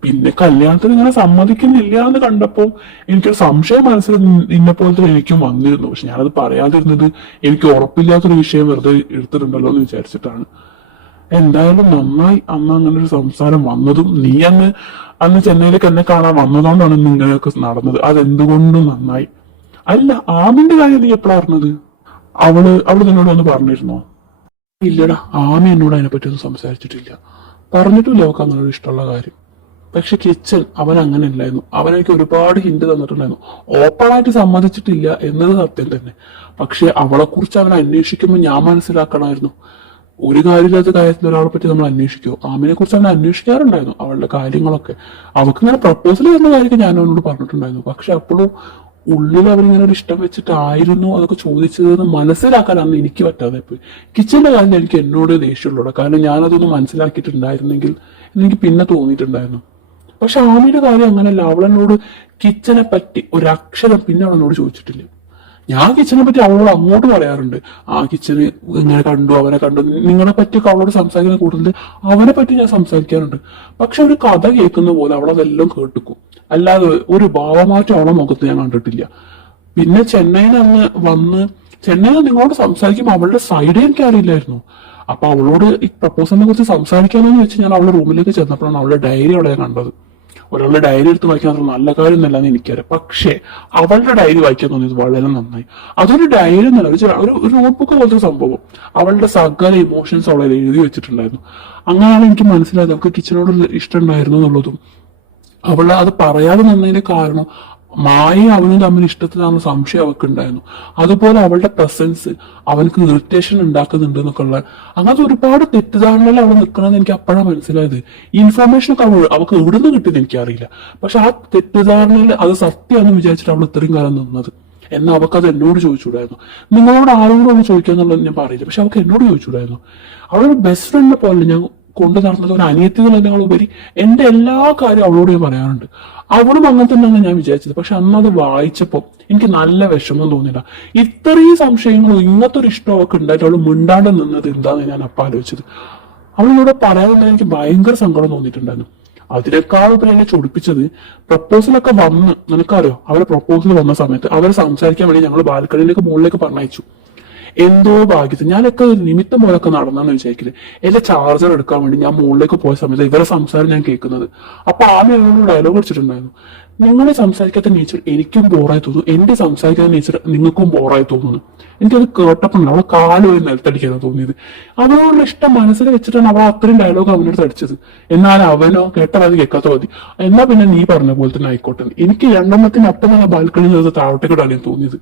പിന്നെ കല്യാണത്തിന് ഇങ്ങനെ സമ്മതിക്കുന്നില്ല എന്ന് കണ്ടപ്പോ എനിക്കൊരു സംശയം മനസ്സിൽ ഇന്നെപ്പോലത്തെ എനിക്കും വന്നിരുന്നു. പക്ഷെ ഞാനത് പറയാതിരുന്നത് എനിക്ക് ഉറപ്പില്ലാത്തൊരു വിഷയം വെറുതെ എടുത്തിട്ടുണ്ടല്ലോ എന്ന് വിചാരിച്ചിട്ടാണ്. എന്തായാലും നന്നായി അന്ന് അങ്ങനെ ഒരു സംസാരം വന്നതും. നീ അന്ന് ചെന്നൈയിലേക്ക് എന്നെ കാണാൻ വന്നതുകൊണ്ടാണ് ഇങ്ങനെയൊക്കെ നടന്നത്. അതെന്തുകൊണ്ടും നന്നായി. അല്ല, ആമിന്റെ കാര്യം നീ എപ്പോഴാ പറഞ്ഞത്? അവള് നിന്നോട് ഒന്ന് പറഞ്ഞിരുന്നോ? ഇല്ലടാ, ആമി എന്നോട് അതിനെപ്പറ്റി ഒന്നും സംസാരിച്ചിട്ടില്ല. പറഞ്ഞിട്ടില്ല അവൾക്ക് അങ്ങനെ ഇഷ്ടമുള്ള കാര്യം. പക്ഷെ കിച്ചൻ അവൻ അങ്ങനെ ഇല്ലായിരുന്നു. അവനെനിക്ക് ഒരുപാട് ഹിന്റ് തന്നിട്ടുണ്ടായിരുന്നു. ഓപ്പണായിട്ട് സമ്മതിച്ചിട്ടില്ല എന്നത് സത്യം തന്നെ. പക്ഷെ അവളെ കുറിച്ച് അവൻ അന്വേഷിക്കുമ്പോൾ ഞാൻ മനസ്സിലാക്കണമായിരുന്നു. ഒരു കാര്യമില്ലാത്ത കാര്യത്തിൽ ഒരാളെ പറ്റി നമ്മൾ അന്വേഷിക്കുമോ? ആമിനെ കുറിച്ച് അവൻ അന്വേഷിക്കാറുണ്ടായിരുന്നു, അവളുടെ കാര്യങ്ങളൊക്കെ. അവൾക്ക് ഇങ്ങനെ പ്രപ്പോസൽ ചെയ്യുന്ന കാര്യമൊക്കെ ഞാൻ അവനോട് പറഞ്ഞിട്ടുണ്ടായിരുന്നു. പക്ഷെ അപ്പോഴും ഉള്ളിൽ അവനിങ്ങനെ ഒരു ഇഷ്ടം വെച്ചിട്ടായിരുന്നു അതൊക്കെ ചോദിച്ചതെന്ന് മനസ്സിലാക്കാൻ അന്ന് എനിക്ക് പറ്റാതെ പോയി. കിച്ചന്റെ കാര്യം എനിക്ക് എന്നോട് ദേഷ്യമുള്ളൂ. കാരണം ഞാനതൊന്ന് മനസ്സിലാക്കിയിട്ടുണ്ടായിരുന്നെങ്കിൽ എനിക്ക് പിന്നെ തോന്നിയിട്ടുണ്ടായിരുന്നു. പക്ഷെ ആമിയുടെ കാര്യം അങ്ങനെയല്ല. അവളെന്നോട് കിച്ചനെ പറ്റി ഒരക്ഷരം പിന്നെ അവളെന്നോട് ചോദിച്ചിട്ടില്ല. ഞാൻ കിച്ചനെ പറ്റി അവളോട് അങ്ങോട്ട് പറയാറുണ്ട്. കിച്ചന് ഇങ്ങനെ കണ്ടു, അവനെ കണ്ടു. നിങ്ങളെ പറ്റിയൊക്കെ അവളോട് സംസാരിക്കുന്ന കൂടുതൽ അവനെ പറ്റി ഞാൻ സംസാരിക്കാറുണ്ട്. പക്ഷെ ഒരു കഥ കേൾക്കുന്ന പോലെ അവളതെല്ലാം കേട്ടിക്കും. അല്ലാതെ ഒരു ഭാവമാറ്റം അവളെ മുഖത്ത് ഞാൻ കണ്ടിട്ടില്ല. പിന്നെ ചെന്നൈയിൽ നിങ്ങളോട് സംസാരിക്കുമ്പോൾ അവളുടെ സൈഡ് എനിക്ക് അറിയില്ലായിരുന്നു. അപ്പൊ അവളോട് ഈ പ്രപ്പോസലിനെ കുറിച്ച് സംസാരിക്കാമെന്ന് വെച്ച് ഞാൻ അവളുടെ റൂമിലേക്ക് ചെന്നപ്പോഴാണ് അവളുടെ ഡയറി അവിടെ കണ്ടത്. ഒരാളുടെ ഡയറി എടുത്ത് വായിക്കാൻ അത്ര നല്ല കാര്യം എന്നല്ലാന്ന് എനിക്കറിയാം. പക്ഷേ അവളുടെ ഡയറി വായിക്കാൻ തോന്നിയത് വളരെ നന്നായി. അതൊരു ഡയറി എന്നല്ല, ഒരു നോട്ട്ബുക്ക് പോലത്തെ സംഭവം. അവളുടെ സകല ഇമോഷൻസ് അവളെ എഴുതി വെച്ചിട്ടുണ്ടായിരുന്നു. അങ്ങനെയാണ് എനിക്ക് മനസ്സിലായത് അവൾക്ക് കിച്ചനോട് ഇഷ്ടം ഉണ്ടായിരുന്നു എന്നുള്ളതും. അവളെ അത് പറയാതെ നിന്നതിന്റെ കാരണം മായയും അവനും തമ്മിൽ ഇഷ്ടത്തിലാണെന്ന് സംശയം അവൾക്ക് ഉണ്ടായിരുന്നു. അതുപോലെ അവളുടെ പ്രസൻസ് അവനക്ക് ഇറിറ്റേഷൻ ഉണ്ടാക്കുന്നുണ്ട് എന്നൊക്കെ ഉള്ള അങ്ങനത്തെ ഒരുപാട് തെറ്റിദ്ധാരണകൾ അവൾ നിൽക്കണമെന്ന് എനിക്ക് അപ്പോഴാണ് മനസ്സിലായത്. ഈ ഇൻഫർമേഷൻ ഒക്കെ അവൾക്ക് എവിടെ നിന്ന് കിട്ടിയെന്ന് എനിക്കറിയില്ല. പക്ഷെ ആ തെറ്റിദ്ധാരണയിൽ അത് സത്യമാണെന്ന് വിചാരിച്ചിട്ട് അവൾ ഇത്രയും കാലം നിന്നത്. എന്നാൽ അവൾക്ക് അത് എന്നോട് ചോദിച്ചുകൂടായിരുന്നു. നിങ്ങളോട് ആരോടും ചോദിക്കാന്നുള്ളത് ഞാൻ പറയില്ല. പക്ഷെ അവൾക്ക് എന്നോട് ചോദിച്ചുകൂടായിരുന്നു. അവളൊരു ബെസ്റ്റ് ഫ്രണ്ടിനെ പോലെ ഞാൻ കൊണ്ടു നടന്നത് ഒരു അനിയത്തികൾ ഉപരി എന്റെ എല്ലാ കാര്യവും അവളോട് ഞാൻ പറയാറുണ്ട്. അവളും അങ്ങനെ തന്നെയാണ് ഞാൻ വിചാരിച്ചത്. പക്ഷെ അന്ന് അത് വായിച്ചപ്പോ എനിക്ക് നല്ല വിഷമം തോന്നില്ല. ഇത്രയും സംശയങ്ങളും ഇങ്ങനത്തെ ഒരു ഇഷ്ടം അവൾക്ക് ഉണ്ടായിട്ട് അവൾ മിണ്ടാണ്ട് നിന്നത് എന്താന്ന് ഞാൻ അപ്പം ആലോചിച്ചത്. അവളിവിടെ പറയാതെ എനിക്ക് ഭയങ്കര സങ്കടം തോന്നിയിട്ടുണ്ടായിരുന്നു. അതിനേക്കാൾ ഉപരി എന്നെ ചൊടിപ്പിച്ചത് പ്രപ്പോസലൊക്കെ വന്ന്, നിനക്കറിയോ അവരെ പ്രപ്പോസൽ വന്ന സമയത്ത് അവരെ സംസാരിക്കാൻ വേണ്ടി ഞങ്ങൾ ബാൽക്കണിയിലേക്ക് മുകളിലേക്ക് പറഞ്ഞയച്ചു. എന്തോ ഭാഗ്യത്തിൽ ഞാനൊക്കെ ഒരു നിമിത്തം പോലൊക്കെ നടന്നാന്ന് വിചാരിക്കില്ല. എന്റെ ചാർജർ എടുക്കാൻ വേണ്ടി ഞാൻ മുകളിലേക്ക് പോയ സമയത്ത് ഇവരെ സംസാരം ഞാൻ കേൾക്കുന്നത്. അപ്പൊ ആദ്യം എന്നോട് ഡയലോഗ് അടിച്ചിട്ടുണ്ടായിരുന്നു, നിങ്ങളെ സംസാരിക്കാത്ത നേച്ചർ എനിക്കും ബോറായി തോന്നുന്നു, എന്റെ സംസാരിക്കാത്ത നേച്ചർ നിങ്ങൾക്കും ബോറായി തോന്നുന്നു. എനിക്കത് കേട്ടപ്പോൾ അവളെ കാല് ഒരു നിലത്തടിക്കാനാണ് തോന്നിയത്. അവനോടുള്ള ഇഷ്ടം മനസ്സിൽ വെച്ചിട്ടാണ് അവൾ അത്രയും ഡയലോഗ് അവനോട് അടിച്ചത്. എന്നാൽ അവനോ കേട്ടാൽ അത് കേൾക്കാത്ത മതി, എന്നാ പിന്നെ നീ പറഞ്ഞ പോലെ തന്നെ ആയിക്കോട്ടെ. എനിക്ക് രണ്ടെണ്ണത്തിന് അപ്പം തന്നെ ബാൽക്കണിയിൽ നിന്ന് താഴോട്ടേക്ക് ഇടാൻ തോന്നിയത്.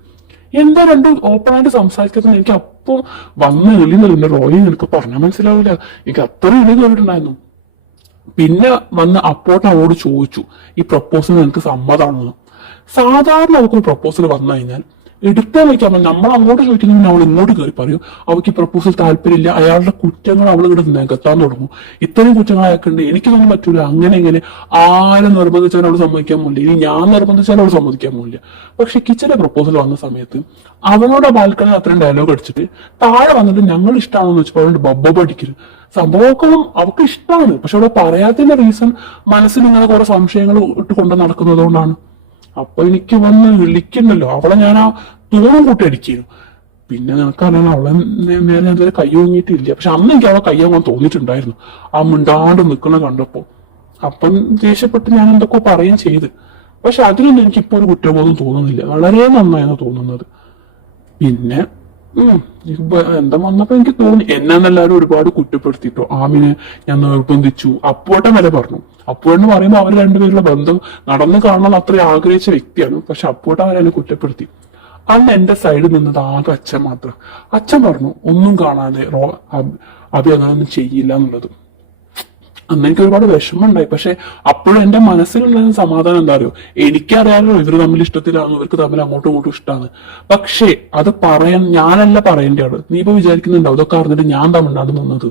എന്താ രണ്ടും ഓപ്പണായിട്ട് സംസാരിക്കുന്നത് എനിക്ക് അപ്പം വന്ന് എളി നിൽക്കുന്ന റോയി നിനക്ക് പറഞ്ഞാൽ മനസ്സിലാവില്ല. എനിക്ക് അത്ര എളി കയറിയിട്ടുണ്ടായിരുന്നു. പിന്നെ വന്ന് അപ്പോട്ട് അവളോട് ചോദിച്ചു, ഈ പ്രപ്പോസൽ നിനക്ക് സമ്മതമാണെന്ന്. സാധാരണ അവൾക്ക് പ്രപ്പോസൽ വന്നു കഴിഞ്ഞാൽ എടുത്താൽ വയ്ക്കാൻ നമ്മൾ അങ്ങോട്ട് ചോദിക്കുന്നതിന് അവൾ ഇങ്ങോട്ട് കയറി പറയും അവൾക്ക് ഈ പ്രപ്പോസൽ താല്പര്യമില്ല, അയാളുടെ കുറ്റങ്ങൾ അവൾ ഇവിടെ നികത്താൻ തുടങ്ങും. ഇത്രയും കുറ്റങ്ങൾ അയാൾക്കുണ്ട്, എനിക്കൊന്നും പറ്റൂല, അങ്ങനെ ഇങ്ങനെ ആരും നിർബന്ധിച്ചാൽ അവൾ സമ്മതിക്കാൻ പോലില്ല, ഇനി ഞാൻ നിർബന്ധിച്ചാൽ അവൾ സമ്മതിക്കാൻ പോലില്ല. പക്ഷെ കിച്ചന്റെ പ്രപ്പോസൽ വന്ന സമയത്ത് അവനോട് ബാൽക്കണി അത്രയും ഡയലോഗ് അടിച്ചിട്ട് താഴെ വന്നിട്ട് ഞങ്ങൾ ഇഷ്ടമാണെന്ന് വെച്ചപ്പോൾ അവളുടെ ബബ്ബ പഠിക്കരുത്. സംഭവമൊക്കെ അവൾക്ക് ഇഷ്ടമാണ്, പക്ഷെ അവിടെ പറയാത്തതിന്റെ റീസൺ മനസ്സിൽ ഇങ്ങനെ കുറെ സംശയങ്ങൾ ഇട്ട് കൊണ്ട് നടക്കുന്നത് കൊണ്ടാണ്. അപ്പൊ എനിക്ക് വന്ന് വിളിക്കണ്ടല്ലോ, അവളെ ഞാൻ ആ തൂണം കൂട്ടി അടിക്കുന്നു. പിന്നെ നിനക്കറിയാൻ അവളെ നേരെ ഞാൻ ഇതുവരെ കൈ ഓങ്ങിയിട്ടില്ല. പക്ഷെ അന്ന് എനിക്ക് അവളെ കൈ ഓങ്ങാൻ തോന്നിയിട്ടുണ്ടായിരുന്നു ആ മിണ്ടാണ്ട് നിൽക്കുന്ന കണ്ടപ്പോ. അപ്പം ദേഷ്യപ്പെട്ട് ഞാൻ എന്തൊക്കെ പറയുകയും ചെയ്ത്. പക്ഷെ അതിലൊന്നും എനിക്കിപ്പോ ഒരു കുറ്റബോധം തോന്നുന്നില്ല, വളരെ നന്നായാണ് തോന്നുന്നത്. പിന്നെ എന്താ വന്നപ്പോ എനിക്ക് തോന്നി എന്നെല്ലാരും ഒരുപാട് കുറ്റപ്പെടുത്തിട്ടോ. ആമിനെ ഞാൻ നിർബന്ധിച്ചു, അപ്പുവേട്ടൻ വരെ പറഞ്ഞു. അപ്പുവേട്ടൻ പറയുമ്പോൾ അവർ രണ്ടുപേരുള്ള ബന്ധം നടന്നു കാണണം അത്രയും ആഗ്രഹിച്ച വ്യക്തിയാണ്. പക്ഷെ അപ്പുവേട്ടൻ അവരെന്നെ കുറ്റപ്പെടുത്തി. അന്ന് എന്റെ സൈഡിൽ നിന്നത് ആകെ അച്ഛൻ മാത്രം. അച്ഛൻ പറഞ്ഞു ഒന്നും കാണാതെ അഭി അങ്ങനൊന്നും ചെയ്യില്ല എന്നുള്ളത്. അന്ന് എനിക്ക് ഒരുപാട് വിഷമം ഉണ്ടായി. പക്ഷെ അപ്പോഴും എന്റെ മനസ്സിലുള്ള സമാധാനം എന്താ അറിയോ, എനിക്കറിയാലോ ഇവർ തമ്മിൽ ഇഷ്ടത്തിലാണ്, ഇവർക്ക് തമ്മിൽ അങ്ങോട്ടും ഇങ്ങോട്ടും ഇഷ്ടമാണ്. പക്ഷെ അത് പറയാൻ ഞാനല്ല പറയേണ്ട ആള്. നീ ഇപ്പൊ വിചാരിക്കുന്നുണ്ടാവും ഇതൊക്കെ അറിഞ്ഞിട്ട് ഞാൻ തമിഴ്നാട് നിന്നത്.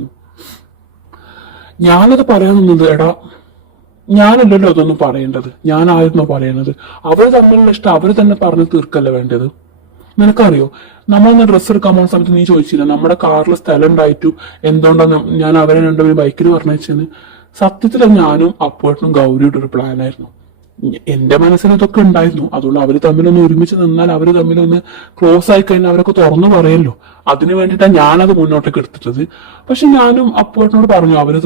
ഞാനത് പറയാൻ നിന്നത്, എടാ ഞാനല്ലല്ലോ അതൊന്നും പറയേണ്ടത്, ഞാനായിരുന്നോ പറയേണ്ടത്. അവർ തമ്മിലുള്ള ഇഷ്ടം അവര് തന്നെ പറഞ്ഞു തീർക്കല്ല വേണ്ടത്. നിനക്കറിയോ നമ്മളൊന്ന് ഡ്രസ്സ് എടുക്കാൻ പോകുന്ന സമയത്ത് നീ ചോദിച്ചില്ല നമ്മുടെ കാറിൽ സ്ഥലം ഉണ്ടായിട്ടും എന്തുകൊണ്ടാണ് ഞാൻ അവരെ രണ്ടുപേരും ബൈക്കിൽ പറഞ്ഞേച്ചെന്ന്. സത്യത്തിൽ ഞാനും അപ്പുവേട്ടനും ഗൗരിയുടെ ഒരു പ്ലാനായിരുന്നു. എന്റെ മനസ്സിൽ ഇതൊക്കെ ഉണ്ടായിരുന്നു. അതുകൊണ്ട് അവര് തമ്മിലൊന്ന് ഒരുമിച്ച് നിന്നാൽ അവര് തമ്മിലൊന്ന് ക്ലോസ് ആയി കഴിഞ്ഞാൽ അവരൊക്കെ തുറന്നു പറയല്ലോ. അതിനു വേണ്ടിയിട്ടാണ് ഞാനത് മുന്നോട്ടേക്ക് എടുത്തിട്ടത്. പക്ഷെ ഞാനും അപ്പുവേട്ടനോട് പറഞ്ഞു അവര്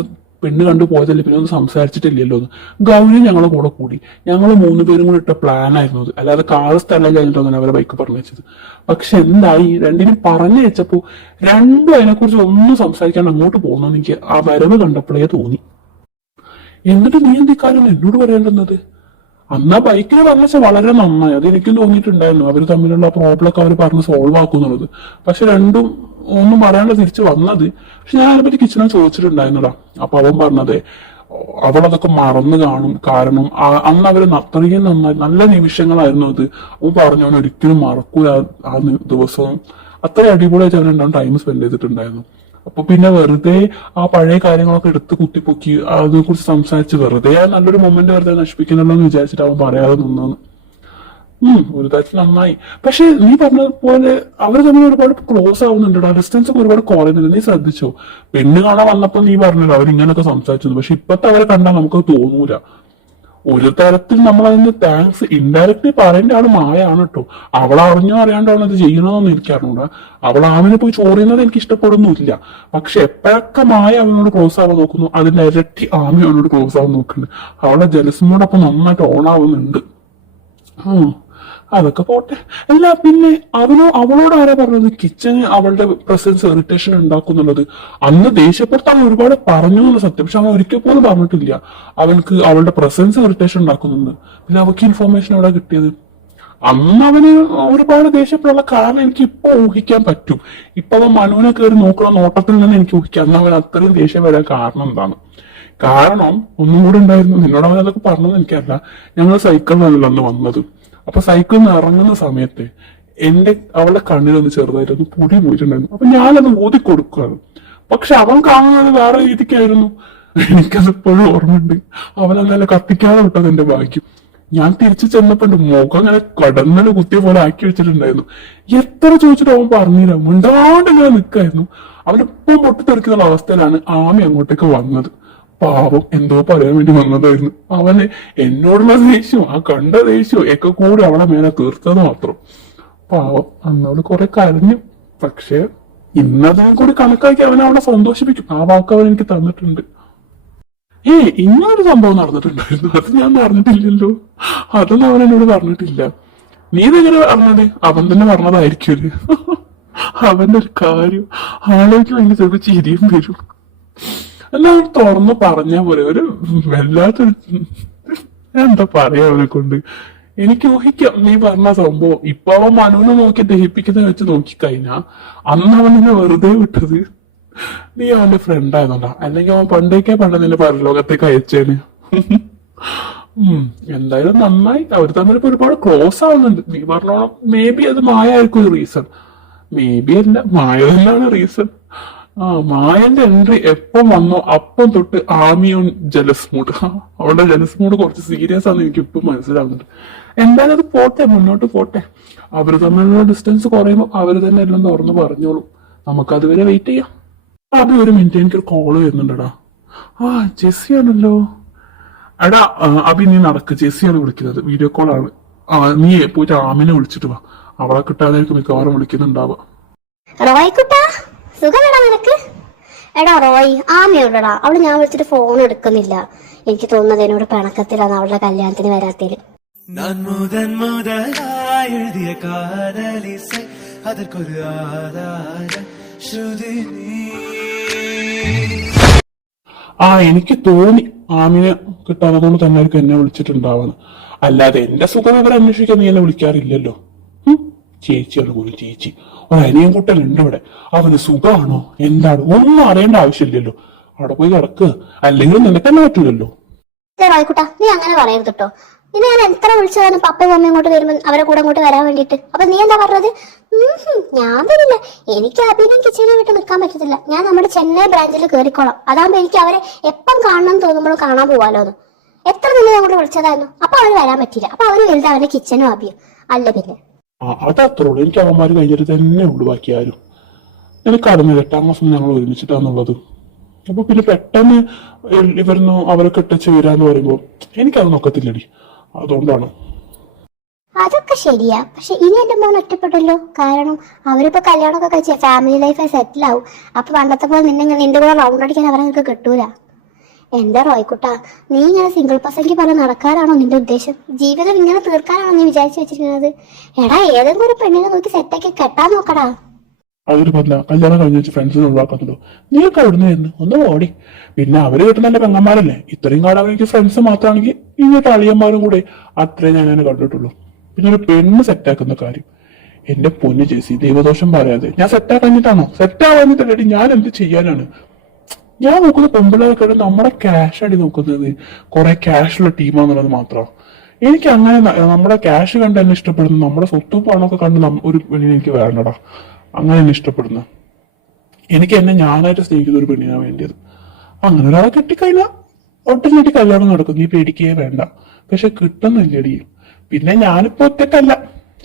പെണ്ണ് കണ്ടു പോയതല്ലേ, പിന്നെ ഒന്നും സംസാരിച്ചിട്ടില്ലല്ലോ എന്ന്. ഗൗരി ഞങ്ങളെ കൂടെ കൂടി. ഞങ്ങൾ 3 പേരും കൂടി ഇട്ട പ്ലാൻ ആയിരുന്നു അത്. അല്ലാതെ കാറ് സ്ഥലം കഴിഞ്ഞിട്ടൊന്നും അവരെ ബൈക്ക് പറഞ്ഞു വെച്ചത്. പക്ഷെ എന്തായി, രണ്ടിനും പറഞ്ഞു വെച്ചപ്പോ രണ്ടും അതിനെക്കുറിച്ച് ഒന്നും സംസാരിക്കാണ്ട് അങ്ങോട്ട് പോകുന്നു. എനിക്ക് ആ വരവ് കണ്ടപ്പോഴേ തോന്നി. എന്നിട്ട് നീ എന്ത് കാര്യം എന്നോട് പറയേണ്ടുന്നത്? അന്ന് ആ ബൈക്കിന് പറഞ്ഞാൽ വളരെ നന്നായി, അത് എനിക്കും തോന്നിയിട്ടുണ്ടായിരുന്നു. അവർ തമ്മിലുള്ള പ്രോബ്ലം ഒക്കെ അവർ പറഞ്ഞ് സോൾവ് ആക്കുന്നുള്ളത്. പക്ഷെ രണ്ടും ഒന്നും പറയാണ്ട് തിരിച്ചു വന്നത്. പക്ഷെ ഞാൻ അതിനെപ്പറ്റി കിച്ചനെ ചോദിച്ചിട്ടുണ്ടായിരുന്നടാ. അപ്പൊ അവൻ പറഞ്ഞത് അവളതൊക്കെ മറന്നു കാണും. കാരണം അന്ന് അവര് അത്രയും നന്നായി നല്ല നിമിഷങ്ങളായിരുന്നു അത്. അവൻ പറഞ്ഞു അവൻ ഒരിക്കലും മറക്കൂല ആ ദിവസവും. അത്ര അടിപൊളിയായിട്ട് അവൻ ടൈം സ്പെൻഡ് ചെയ്തിട്ടുണ്ടായിരുന്നു. അപ്പൊ പിന്നെ വെറുതെ ആ പഴയ കാര്യങ്ങളൊക്കെ എടുത്ത് കുത്തിപ്പൊക്കി അതിനെ കുറിച്ച് സംസാരിച്ച് വെറുതെ ആ നല്ലൊരു മൊമെന്റ് വെറുതെ നശിപ്പിക്കണല്ലോ എന്ന് വിചാരിച്ചിട്ട് അവൻ പറയാതെ നിന്നാണ്. ഒരു തരത്തിൽ നന്നായി. പക്ഷെ നീ പറഞ്ഞതുപോലെ അവർ തമ്മിൽ ഒരുപാട് ക്ലോസ് ആവുന്നുണ്ടോ, ഡിസ്റ്റൻസ് ഒക്കെ ഒരുപാട് കുറയുന്നുണ്ട്. നീ ശ്രദ്ധിച്ചോ? പെണ്ണ് കാണാൻ വന്നപ്പോ നീ പറഞ്ഞല്ലോ അവരിങ്ങനൊക്കെ സംസാരിച്ചു. പക്ഷെ ഇപ്പത്തെ അവരെ കണ്ടാൽ നമുക്ക് തോന്നൂല. ഒരു തരത്തിൽ നമ്മൾ അതിന് താങ്ക്സ് ഇൻഡയറക്ട്ലി പറയേണ്ട ആള് മായാണ് കേട്ടോ. അവൾ അറിഞ്ഞോ അറിയാണ്ടാണ് ഇത് ചെയ്യണമെന്ന് എനിക്ക് അറിഞ്ഞൂടാ. അവൾ ആമിനെ പോയി ചോറിയുന്നത് എനിക്ക് ഇഷ്ടപ്പെടുന്നില്ല. പക്ഷെ എപ്പോഴൊക്കെ മായ അവനോട് ക്ലോസ് ആവാൻ നോക്കുന്നു അതിന്റെ ഇരട്ടി ആമി അവനോട് ക്ലോസ് ആവാൻ നോക്കുന്നുണ്ട്. അവളുടെ ജലസിനോടൊപ്പം നന്നായിട്ട് ഓണാവുന്നുണ്ട്. അതൊക്കെ പോട്ടെ. അല്ല പിന്നെ അവളോട് ആരാ പറഞ്ഞത് കിച്ചന് അവളുടെ പ്രസൻസ് ഇറിറ്റേഷൻ ഉണ്ടാക്കുന്നുള്ളത്? അന്ന് ദേഷ്യപ്പെടുത്താൻ ഒരുപാട് പറഞ്ഞു എന്നുള്ള സത്യം. പക്ഷെ അവൻ ഒരിക്കൽ പോലും പറഞ്ഞിട്ടില്ല അവൾക്ക് അവളുടെ പ്രസൻസ് ഇറിറ്റേഷൻ ഉണ്ടാക്കുന്നുണ്ട്. പിന്നെ അവൾക്ക് ഇൻഫോർമേഷൻ എവിടെ കിട്ടിയത്? അന്ന് അവന് ഒരുപാട് ദേഷ്യപ്പെടാനുള്ള കാരണം എനിക്ക് ഇപ്പൊ ഊഹിക്കാൻ പറ്റും. ഇപ്പൊ അവൻ മനുവിനെ കയറി നോക്കുന്ന നോട്ടത്തിൽ നിന്ന് എനിക്ക് ഊഹിക്കാം അന്ന് അവൻ അത്രയും ദേഷ്യം വരാൻ കാരണം എന്താണ്. കാരണം ഒന്നും കൂടെ ഉണ്ടായിരുന്നു. നിന്നോട് അവൻ അതൊക്കെ പറഞ്ഞത് എനിക്കറിയില്ല. ഞങ്ങൾ സൈക്കിളിലാണല്ലോ അന്ന് വന്നത്. അപ്പൊ സൈക്കിളിൽ നിന്ന് ഇറങ്ങുന്ന സമയത്ത് അവളുടെ കണ്ണിലൊന്ന് ചെറുതായിട്ടൊന്ന് പൊടി പോയിട്ടുണ്ടായിരുന്നു. അപ്പൊ ഞാനത് ഊതി കൊടുക്കുകയാണ്. പക്ഷെ അവൻ കാണുന്നത് വേറെ രീതിക്കായിരുന്നു. എനിക്കതെപ്പോഴും ഓർമ്മയുണ്ട്. അവനല്ല കത്തിക്കാതെ വിട്ടത് എന്റെ ഭാഗ്യം. ഞാൻ തിരിച്ചു ചെന്നപ്പോ മുഖം അങ്ങനെ കടന്നല് കുത്തിയ പോലെ ആക്കി വെച്ചിട്ടുണ്ടായിരുന്നു. എത്ര ചോദിച്ചിട്ട് അവൻ പറഞ്ഞില്ല, മിണ്ടാണ്ട് ഞാൻ നിൽക്കായിരുന്നു. അവനെപ്പം പൊട്ടിത്തെറിക്കുന്ന അവസ്ഥയിലാണ് ആമി അങ്ങോട്ടേക്ക് വന്നത്. പാവം എന്തോ പറയാൻ വേണ്ടി വന്നതായിരുന്നു. അവന് എന്നോടുള്ള ദേഷ്യം ആ കണ്ട ദേഷ്യം ഒക്കെ കൂടി അവളെ മേലെ തീർത്തത് മാത്രം. പാവം അന്നവള് കുറെ കരഞ്ഞു. പക്ഷെ ഇന്നതും കൂടി കണക്കാക്കി അവനെ അവിടെ സന്തോഷിപ്പിക്കും. ആ വാക്ക് അവൻ എനിക്ക് തന്നിട്ടുണ്ട്. ഇങ്ങനൊരു സംഭവം നടന്നിട്ടുണ്ടായിരുന്നു, അത് ഞാൻ പറഞ്ഞിട്ടില്ലല്ലോ. അതൊന്നും അവൻ എന്നോട് പറഞ്ഞിട്ടില്ല. നീ ഇതെങ്ങനെ പറഞ്ഞത്? അവൻ തന്നെ പറഞ്ഞതായിരിക്കും. അവന്റെ ഒരു കാര്യം ആലോചിക്കും, എനിക്ക് ചിലപ്പോൾ ചിരിയും വരും. എല്ലാം അവൻ തുറന്നു പറഞ്ഞ പോലെ ഒരു വല്ലാത്തൊരു, എന്താ പറയാ അവനെ കൊണ്ട്. എനിക്ക് ഊഹിക്കാം നീ പറഞ്ഞ സംഭവം. ഇപ്പൊ അവൻ മനുവിനെ നോക്കി ദഹിപ്പിക്കുന്ന വെച്ച് നോക്കിക്കഴിഞ്ഞാ അന്ന് അവൻ നിന്നെ വെറുതെ വിട്ടത് നീ അവന്റെ ഫ്രണ്ട് ആയതുകൊണ്ടാ. അല്ലെങ്കിൽ അവൻ പണ്ട് നിന്നെ പരലോകത്തേക്ക് അയച്ചേന്. എന്തായാലും നന്നായി. അവർ തമ്മിലിപ്പോ ഒരുപാട് ക്ലോസ് ആവുന്നുണ്ട്. നീ പറഞ്ഞോളം മേ ബി അത് മായ ആയിരിക്കും ഒരു റീസൺ. മേ ബി അല്ല, മായ തന്നെയാണ് റീസൺ. മായന്റെ എൻട്രി എപ്പം വന്നോ അപ്പം തൊട്ട് ആമിയോൺ ജലസ് മൂഡ്. അവളുടെ ജലസ് മൂഡ് കുറച്ച് സീരിയസ് ആണെന്ന് എനിക്ക് ഇപ്പം മനസ്സിലാവുന്നുണ്ട്. എന്തായാലും അത് പോട്ടെ, മുന്നോട്ട് പോട്ടെ. അവര് തമ്മിലുള്ള ഡിസ്റ്റൻസ് കുറയുമ്പോൾ അവര് തന്നെ എല്ലാം തുറന്ന് പറഞ്ഞോളൂ. നമുക്ക് അതുവരെ വെയിറ്റ് ചെയ്യാം. അബി ഒരു മിനിറ്റ്, എനിക്കൊരു കോള് വരുന്നുണ്ടടാ. ജെസ്സി ആണല്ലോ. എടാ അബി നീ നടക്ക്, ജെസ്സിയാണ് വിളിക്കുന്നത്, വീഡിയോ കോൾ ആണ്. നീ പോയിട്ട് ആമിനെ വിളിച്ചിട്ട് വാ. അവളെ കിട്ടാതായിരിക്കും മിക്കവാറും വിളിക്കുന്നുണ്ടാവുക. സുഖമാടാ നിനക്ക്? എടാ റോയ്, ആമയോടടാ. അവള് ഞാൻ വിളിച്ചിട്ട് ഫോൺ എടുക്കുന്നില്ല. എനിക്ക് തോന്നുന്നത് എന്നോട് പിണക്കത്തിലാണ് അവളുടെ കല്യാണത്തിന് വരാത്തേല്. நான் முதன் முதலாய் எழுதிய காதலிசை அதற்கொரு ஆதார ശ്രുതി നീ. എനിക്ക് തോന്നി ആമിനെ കിട്ടാത്തതുകൊണ്ട് തന്നെ ആയിരിക്കും എന്നെ വിളിച്ചിട്ടുണ്ടാവാണ്. അല്ലാതെ എന്റെ സുഖം അവരെ അന്വേഷിക്കാൻ നീ എന്നെ വിളിക്കാറില്ലല്ലോ. ചേച്ചിയാണ് പോലും ചേച്ചി. ഒരു അനിയൻ കൂട്ടലുണ്ട് ഇവിടെ. അവന് സുഖമാണോ എന്താണ് ഒന്നും അറിയേണ്ട ആവശ്യമില്ലല്ലോ. അവിടെ പോയി കിടക്കുക, അല്ലെങ്കിൽ നിനക്ക് തന്നെ പറ്റൂലല്ലോ. റോയ്ക്കുട്ടാ, നീ അങ്ങനെ പറയരുത് കേട്ടോ. നിന്നെ ഞാൻ എത്ര വിളിച്ചതാണ് പപ്പയും മമ്മയും ഇങ്ങോട്ട് വരുമ്പോ അവരെ കൂടെ അങ്ങോട്ട് വരാൻ വേണ്ടിട്ട്. അപ്പൊ നീ എന്താ പറഞ്ഞത്? ഞാൻ വരില്ല, എനിക്ക് അഭിനയം കിച്ചനെ വിട്ട് നിൽക്കാൻ പറ്റത്തില്ല. ഞാൻ നമ്മുടെ ചെന്നൈ ബ്രാഞ്ചിൽ കയറിക്കോളാം. അതാകുമ്പോ എനിക്ക് അവരെ എപ്പം കാണണം തോന്നുമ്പോഴും കാണാൻ പോവാലോ. എന്ന് എത്ര നിന്നെ അങ്ങോട്ട് വിളിച്ചതായിരുന്നു. അപ്പൊ അവര് വരാൻ പറ്റില്ല. അപ്പൊ അവര് വലുത് അവരുടെ കിച്ചനും അഭിയും അല്ല. പിന്നെ അതത്രേ ഉള്ളൂ. എനിക്ക് അവന്മാര് കഴിഞ്ഞിട്ട് തന്നെ ഉള്ളു. ബാക്കി ആരും എനിക്കറിഞ്ഞത് 8ാം ക്ലാസ് ഞങ്ങൾ ഒരുമിച്ചിട്ടാന്നുള്ളത്. അപ്പൊ പിന്നെ പെട്ടെന്ന് ഇവരൊന്നും അവരെ കെട്ടിച്ച് വരാന്ന് പറയുമ്പോ എനിക്കത് നോക്കത്തില്ലടി. അതുകൊണ്ടാണ്. അതൊക്കെ ശരിയാ. പക്ഷെ ഇനി എന്റെ മോൻ ഒറ്റപ്പെട്ടല്ലോ. കാരണം അവരിപ്പോ കല്യാണമൊക്കെ കഴിച്ച ഫാമിലി ലൈഫ് സെറ്റിൽ ആവും. അപ്പൊ പണ്ടത്തെ പോലെ നിന്റെ കൂടെ റൗണ്ട് അടിക്കാൻ അവരെ നിനക്ക് കിട്ടൂല. എന്റെ റോയ്ക്കുട്ടാ, നീ ഇങ്ങനെ സിംഗിൾ പസംഗി പോലെ നടക്കാനാണോ നിന്റെ ഉദ്ദേശം? ജീവിതം ഇങ്ങനെ തീർക്കാനാണോ നീ വിചാരിച്ചു വെച്ചിരിക്കുന്നത്? എടാ, ഏതെങ്കിലും ഒരു പെണ്ണിനെ നോക്കി സെറ്റാക്കി കെട്ടാൻ നോക്കടാ. അതൊരു പറ്റില്ല. കല്യാണം കഴിഞ്ഞ വെച്ച് ഫ്രണ്ട്സിനെ ഒഴിവാക്കുന്നുണ്ടോ? നീയൊക്കെ അവിടുന്ന് വരുന്നു ഒന്ന് ഓടി. പിന്നെ അവര് കിട്ടുന്ന എന്റെ പെങ്ങന്മാരല്ലേ. ഇത്രയും കാലം എനിക്ക് ഫ്രണ്ട്സ് മാത്രമാണെങ്കിൽ ഇങ്ങോട്ട് അളിയന്മാരും കൂടെ അത്രേ ഞാൻ അങ്ങനെ കണ്ടിട്ടുള്ളൂ. പിന്നെ ഒരു പെണ്ണ് സെറ്റാക്കുന്ന കാര്യം എന്റെ പൊന്ന് ചേച്ചി, ദൈവദോഷം പറയാതെ. ഞാൻ സെറ്റാക്കഴിഞ്ഞിട്ടാണോ? സെറ്റാവാഞ്ഞിട്ടല്ലേ ഞാൻ എന്ത് ചെയ്യാനാണ്? ഞാൻ നോക്കുന്ന പെമ്പിളൊക്കെ നമ്മുടെ ക്യാഷ് അടി നോക്കുന്നത്. കുറെ ക്യാഷുള്ള ടീമാന്നുള്ളത് മാത്രമാണ്. എനിക്ക് അങ്ങനെ നമ്മുടെ ക്യാഷ് കണ്ട് എന്നെ ഇഷ്ടപ്പെടുന്നു, നമ്മുടെ സ്വത്തും പണമൊക്കെ കണ്ട് ഒരു പെണ്ണിനെ എനിക്ക് വേണ്ടടാ. അങ്ങനെ എന്നെ ഇഷ്ടപ്പെടുന്നു. എനിക്ക് എന്നെ ഞാനായിട്ട് സ്നേഹിക്കുന്ന ഒരു പെണ്ണിനാണ് വേണ്ടിയത്. അങ്ങനെ ഒരാളെ കെട്ടിക്കഴിഞ്ഞാൽ ഒട്ടനവധി കല്യാണം നടക്കും, നീ പേടിക്കേ വേണ്ട. പക്ഷെ കിട്ടുന്നില്ലടി. പിന്നെ ഞാനിപ്പോ ഒറ്റക്കല്ല,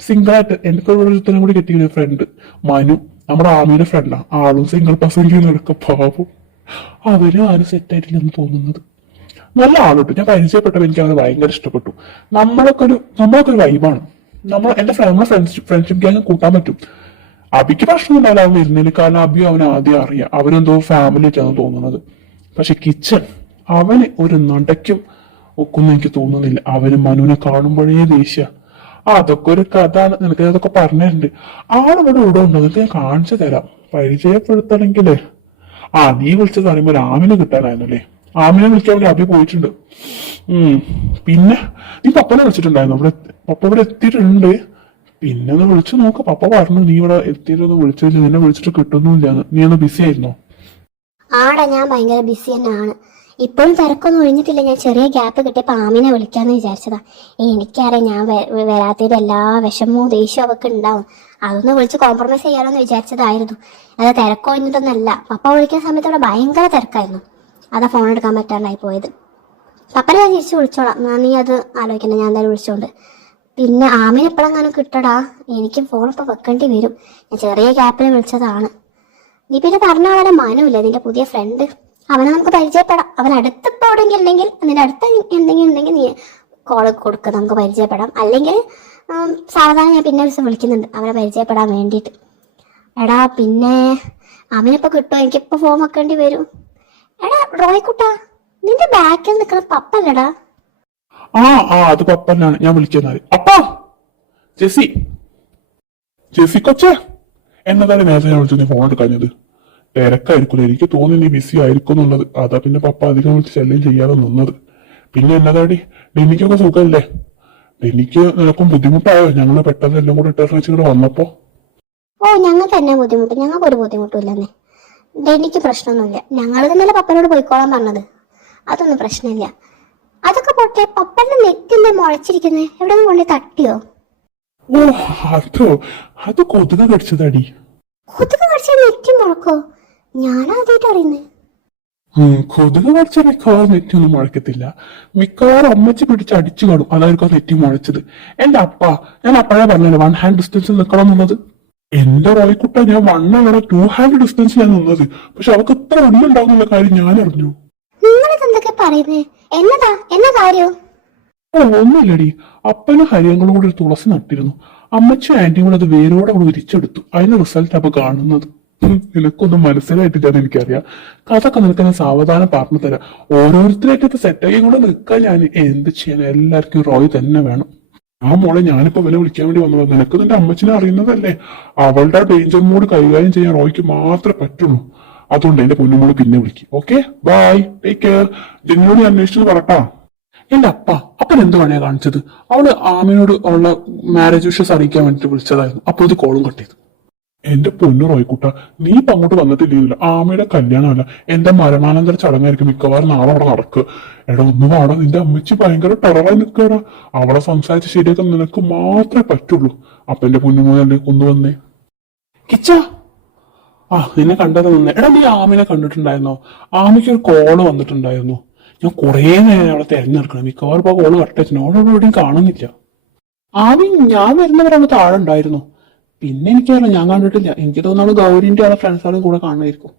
സിംഗിളായിട്ട് എനിക്കൊരുത്തനും കൂടി കിട്ടിയ ഫ്രണ്ട് മനു, നമ്മുടെ ആമിയുടെ ഫ്രണ്ടാ. ആളും സിംഗിൾ പസംഗി നടക്കും. പാവം, അവരും ആരും സെറ്റായിട്ടില്ലെന്ന് തോന്നുന്നത്. നല്ല ആളോട്ട് ഞാൻ പരിചയപ്പെട്ടപ്പോൾ എനിക്ക് അവരെ ഭയങ്കര ഇഷ്ടപ്പെട്ടു. നമ്മളൊക്കെ ഒരു വൈബാണ്. എന്റെ ഫ്രണ്ട്ഷിപ്പ് ഗ്യാങ് കൂട്ടാൻ പറ്റും. അബിക്ക് പ്രശ്നം ഉണ്ടാവില്ല അവൻ വരുന്നതിൽ. കാരണം അബി അവനെ ആദ്യം അറിയാം. അവരെന്തോ ഫാമിലി ആയിട്ടാണ് തോന്നുന്നത്. പക്ഷെ കിച്ചൺ അവന് ഒരു നടക്കും ഒക്കൊന്നും എനിക്ക് തോന്നുന്നില്ല. അവന് മനുവിനെ കാണുമ്പോഴേ ദേഷ്യ. അതൊക്കെ ഒരു കഥയാണ്. നിനക്ക് അതൊക്കെ പറഞ്ഞിട്ടുണ്ട്. ആളിവിടെ ഇവിടെ ഉണ്ടോ? നിനക്ക് ഞാൻ കാണിച്ചു തരാം. പരിചയപ്പെടുത്തണമെങ്കിലേ നീ വിളിച്ചത് പറയുമ്പോൾ ആമിനെ കിട്ടാനായിരുന്നല്ലേ. ആമിനെ വിളിക്കാൻ വേണ്ടി അബി പോയിട്ടുണ്ട്. പിന്നെ നീ പപ്പനെ വിളിച്ചിട്ടുണ്ടായിരുന്നു. പപ്പ ഇവിടെ എത്തിയിട്ടുണ്ട്. പിന്നെ ഒന്ന് വിളിച്ചു നോക്ക്. പപ്പ പറഞ്ഞു നീ ഇവിടെ എത്തിയിട്ടൊന്നും വിളിച്ചില്ല, നിന്നെ വിളിച്ചിട്ട് കിട്ടുന്നില്ല. നീ ഒന്ന് ബിസി ആയിരുന്നോ? ആടാ, ഞാൻ ഭയങ്കര ബിസി തന്നെയാണ്. ഇപ്പോഴും തിരക്കൊന്നും ഒഴിഞ്ഞിട്ടില്ല. ഞാൻ ചെറിയ ഗ്യാപ്പ് കിട്ടിയപ്പോൾ ആമിനെ വിളിക്കാന്ന് വിചാരിച്ചതാ. എനിക്കറിയാം ഞാൻ വരാത്തതിന്റെ എല്ലാ വിഷമവും ദേഷ്യവും അവർക്ക് ഉണ്ടാവും. അതൊന്ന് വിളിച്ച് കോംപ്രമൈസ് ചെയ്യാനോന്ന് വിചാരിച്ചതായിരുന്നു. അത് തിരക്കൊഴിഞ്ഞിട്ടൊന്നല്ല. പപ്പ വിളിക്കുന്ന സമയത്ത് അവിടെ ഭയങ്കര തിരക്കായിരുന്നു. അതാ ഫോൺ എടുക്കാൻ പറ്റാണ്ടായി പോയത്. പപ്പനെ ഞാൻ തിരിച്ച് വിളിച്ചോളാം. നീ അത് ആലോചിക്കണ്ട, ഞാൻ എന്തായാലും വിളിച്ചോണ്ട്. പിന്നെ ആമിനെ എപ്പോഴെങ്ങാനും കിട്ടടാ. എനിക്ക് ഫോൺ ഇപ്പൊ വെക്കേണ്ടി വരും. ഞാൻ ചെറിയ ഗ്യാപ്പിൽ വിളിച്ചതാണ്. നീ പിന്നെ പറഞ്ഞ പോലെ മനുവില്ല, നിന്റെ പുതിയ ഫ്രണ്ട്, അവനെ നമുക്ക് പരിചയപ്പെടാം. അവൻ അടുത്തിപ്പോ എവിടെയെങ്കിലും ഉണ്ടെങ്കിൽ, നിന്റെ അടുത്ത് എന്തെങ്കിലും ഉണ്ടെങ്കിൽ നീ കോള് കൊടുക്കുക, നമുക്ക് പരിചയപ്പെടാം. അല്ലെങ്കിൽ സാവധാനം ഞാൻ പിന്നെ ദിവസം വിളിക്കുന്നുണ്ട് അവനെ പരിചയപ്പെടാൻ വേണ്ടിയിട്ട്. എടാ പിന്നെ അവനിപ്പോ കിട്ടുമോ? എനിക്കിപ്പോ ഫോൺ വെക്കേണ്ടി വരും. എടാ റോയ്ക്കുട്ടാ, നിന്റെ ബാക്കിൽ നിൽക്കുന്ന പപ്പല്ലടാ. അത് പപ്പനാണ്. ഞാൻ വിളിക്കുന്നത്. അപ്പാ, ജെസി, ജെസി കൊച്ചേ, എന്നതാണ് നേരത്തെ ഞാൻ വിളിച്ചത്? നീ ഫോൺ എടുക്കാഞ്ഞത്? തിരക്കായിരിക്കില്ല, എനിക്ക് തോന്നി നീ ബിസി ആയിരിക്കും എന്നുള്ളത്. അതാ പിന്നെ പപ്പ അധികം വിളിച്ച് ശല്യം ചെയ്യാതെ നിന്നത്. പിന്നെ എന്നതാടി, ഡെന്നിക്കൊക്കെ സുഖമല്ലേ? ഡെന്നിക്ക് നിനക്കും ബുദ്ധിമുട്ടായോ ഞങ്ങള് പെട്ടെന്ന് എല്ലാം കൂടെ ഇട്ടേഷൻ വെച്ചിട്ട് വന്നപ്പോ? ഓ ഞങ്ങൾക്ക് തന്നെ ബുദ്ധിമുട്ട്, ഞങ്ങൾക്ക് ഒരു ബുദ്ധിമുട്ടില്ലെന്നേ. എനിക്ക് പ്രശ്നമൊന്നുമില്ല. ഞങ്ങൾ തന്നെയല്ലേ പപ്പനോട് പോയിക്കോളാൻ പറഞ്ഞത്. അതൊന്നും പ്രശ്നമില്ല. അതൊക്കെ പോട്ടെ, പപ്പന്റെ നെറ്റിന്റെ മുളച്ചിരിക്കുന്നേ എവിടെ നിന്ന് കൊണ്ടേ തട്ടിയോ? ഓ അതോ, അത് കൊതുക് കടിച്ചതാടി. കൊതുക് കടിച്ച നെറ്റി മുളക്കോ? ഞാനാദ്യമായിട്ട് അറിയുന്നേ. കൊതുക് കടിച്ച മിക്കവാറും നെറ്റിയൊന്നും മുളയ്ക്കത്തില്ല. മിക്കവാറും അമ്മച്ചി പിടിച്ച് അടിച്ചു കാണും, അതായിരിക്കും ആ നെറ്റി മുളച്ചത്. എന്റെ അപ്പ, ഞാൻ അപ്പോഴേ പറഞ്ഞത് 1 ഹാൻഡ് ഡിസ്റ്റൻസിൽ നിൽക്കണം എന്നുള്ളത്. എന്റെ റോയ്ക്കുട്ട, ഞാൻ 1 അവർ 2 ഹാൻഡ് ഡിസ്റ്റൻസിലാണ് നിന്നത്. പക്ഷെ അവർക്ക് ഇത്ര ഒന്നുണ്ടാവുന്നുള്ള കാര്യം ഞാൻ അറിഞ്ഞു. നിങ്ങളിത് എന്തൊക്കെ പറയുന്നേ? എന്നാ കാര്യം? ഒന്നുമില്ലടി, അപ്പനും ഹരിയങ്ങളും കൂടെ ഒരു തുളസി നട്ടിരുന്നു. അമ്മച്ചും ആന്റിയും കൂടെ അത് വേരോടെ കൂടെ വിരിച്ചെടുത്തു. അതിന്റെ റിസൾട്ട് അപ്പൊ കാണുന്നത്. നിനക്കൊന്നും മനസ്സിലായിട്ടില്ലെന്ന് എനിക്കറിയാം. അതൊക്കെ നിനക്ക് ഞാൻ സാവധാനം പറഞ്ഞു തരാം. ഓരോരുത്തരായിട്ട് സെറ്റാക്കി കൂടെ നിൽക്കാൻ ഞാൻ എന്ത് ചെയ്യാൻ? എല്ലാവർക്കും റോയ് തന്നെ വേണം. ആ മോളെ, ഞാനിപ്പോ വില വിളിക്കാൻ വേണ്ടി വന്നത്. നിനക്ക് നിന്റെ അമ്മച്ചിനെ അറിയുന്നതല്ലേ? അവളുടെ ഡേഞ്ചർ മോഡ് കൈകാര്യം ചെയ്യാൻ റോയ്ക്ക് മാത്രമേ പറ്റുള്ളൂ. അതുകൊണ്ട് എന്റെ പൊന്നുമോള് പിന്നെ വിളിക്കും. Okay, bye, take care. ജെന്നിനോട് അന്വേഷിച്ചത് പറട്ടാ. എന്റെ അപ്പൻ എന്ത് പണിയാ കാണിച്ചത്? അവള് ആമിനോട് ഉള്ള മാരേജ് വിഷസ് അറിയിക്കാൻ വേണ്ടിട്ട് വിളിച്ചതായിരുന്നു. അപ്പൊ ഇത് കോളും കട്ട് ചെയ്തു. എന്റെ പൊന്നു റോയ്ക്കുട്ട, നീ ഇപ്പൊ അങ്ങോട്ട് വന്നിട്ടില്ല. ആമയുടെ കല്യാണമല്ല, എന്റെ മരണാനന്തര ചടങ്ങായിരിക്കും മിക്കവാറും നാളെ അവിടെ നടക്കുക. എടാ ഒന്ന് വാടാ, നിന്റെ അമ്മച്ചി ഭയങ്കര ടെററായി നിൽക്കടാ. അവളെ സംസാരിച്ച് ശരിയാക്കാൻ നിനക്ക് മാത്രമേ പറ്റുള്ളൂ. അപ്പൊ എന്റെ പൊന്നുമോനല്ലേ ഒന്ന് വന്നേ. കിച്ച, നിന്നെ കണ്ടത് നിന്നെ. എടാ, നീ ആമിനെ കണ്ടിട്ടുണ്ടായിരുന്നോ? ആമയ്ക്ക് ഒരു കോള് വന്നിട്ടുണ്ടായിരുന്നു. ഞാൻ കുറേ നേരം അവളെ തെരഞ്ഞെടുക്കണം. മിക്കവാറും ഇപ്പൊ കോള് കട്ടച്ചു. എവിടെയും കാണുന്നില്ല. ആദ്യം ഞാൻ വരുന്നവരാണ് താഴെ ഉണ്ടായിരുന്നു. പിന്നെ എനിക്കറിയില്ല, ഞാൻ കണ്ടിട്ടില്ല. എനിക്ക് തോന്നുന്നു ഗൗരിന്റെ ആളെ ഫ്രണ്ട്സാളും കൂടെ കാണുമായിരിക്കും.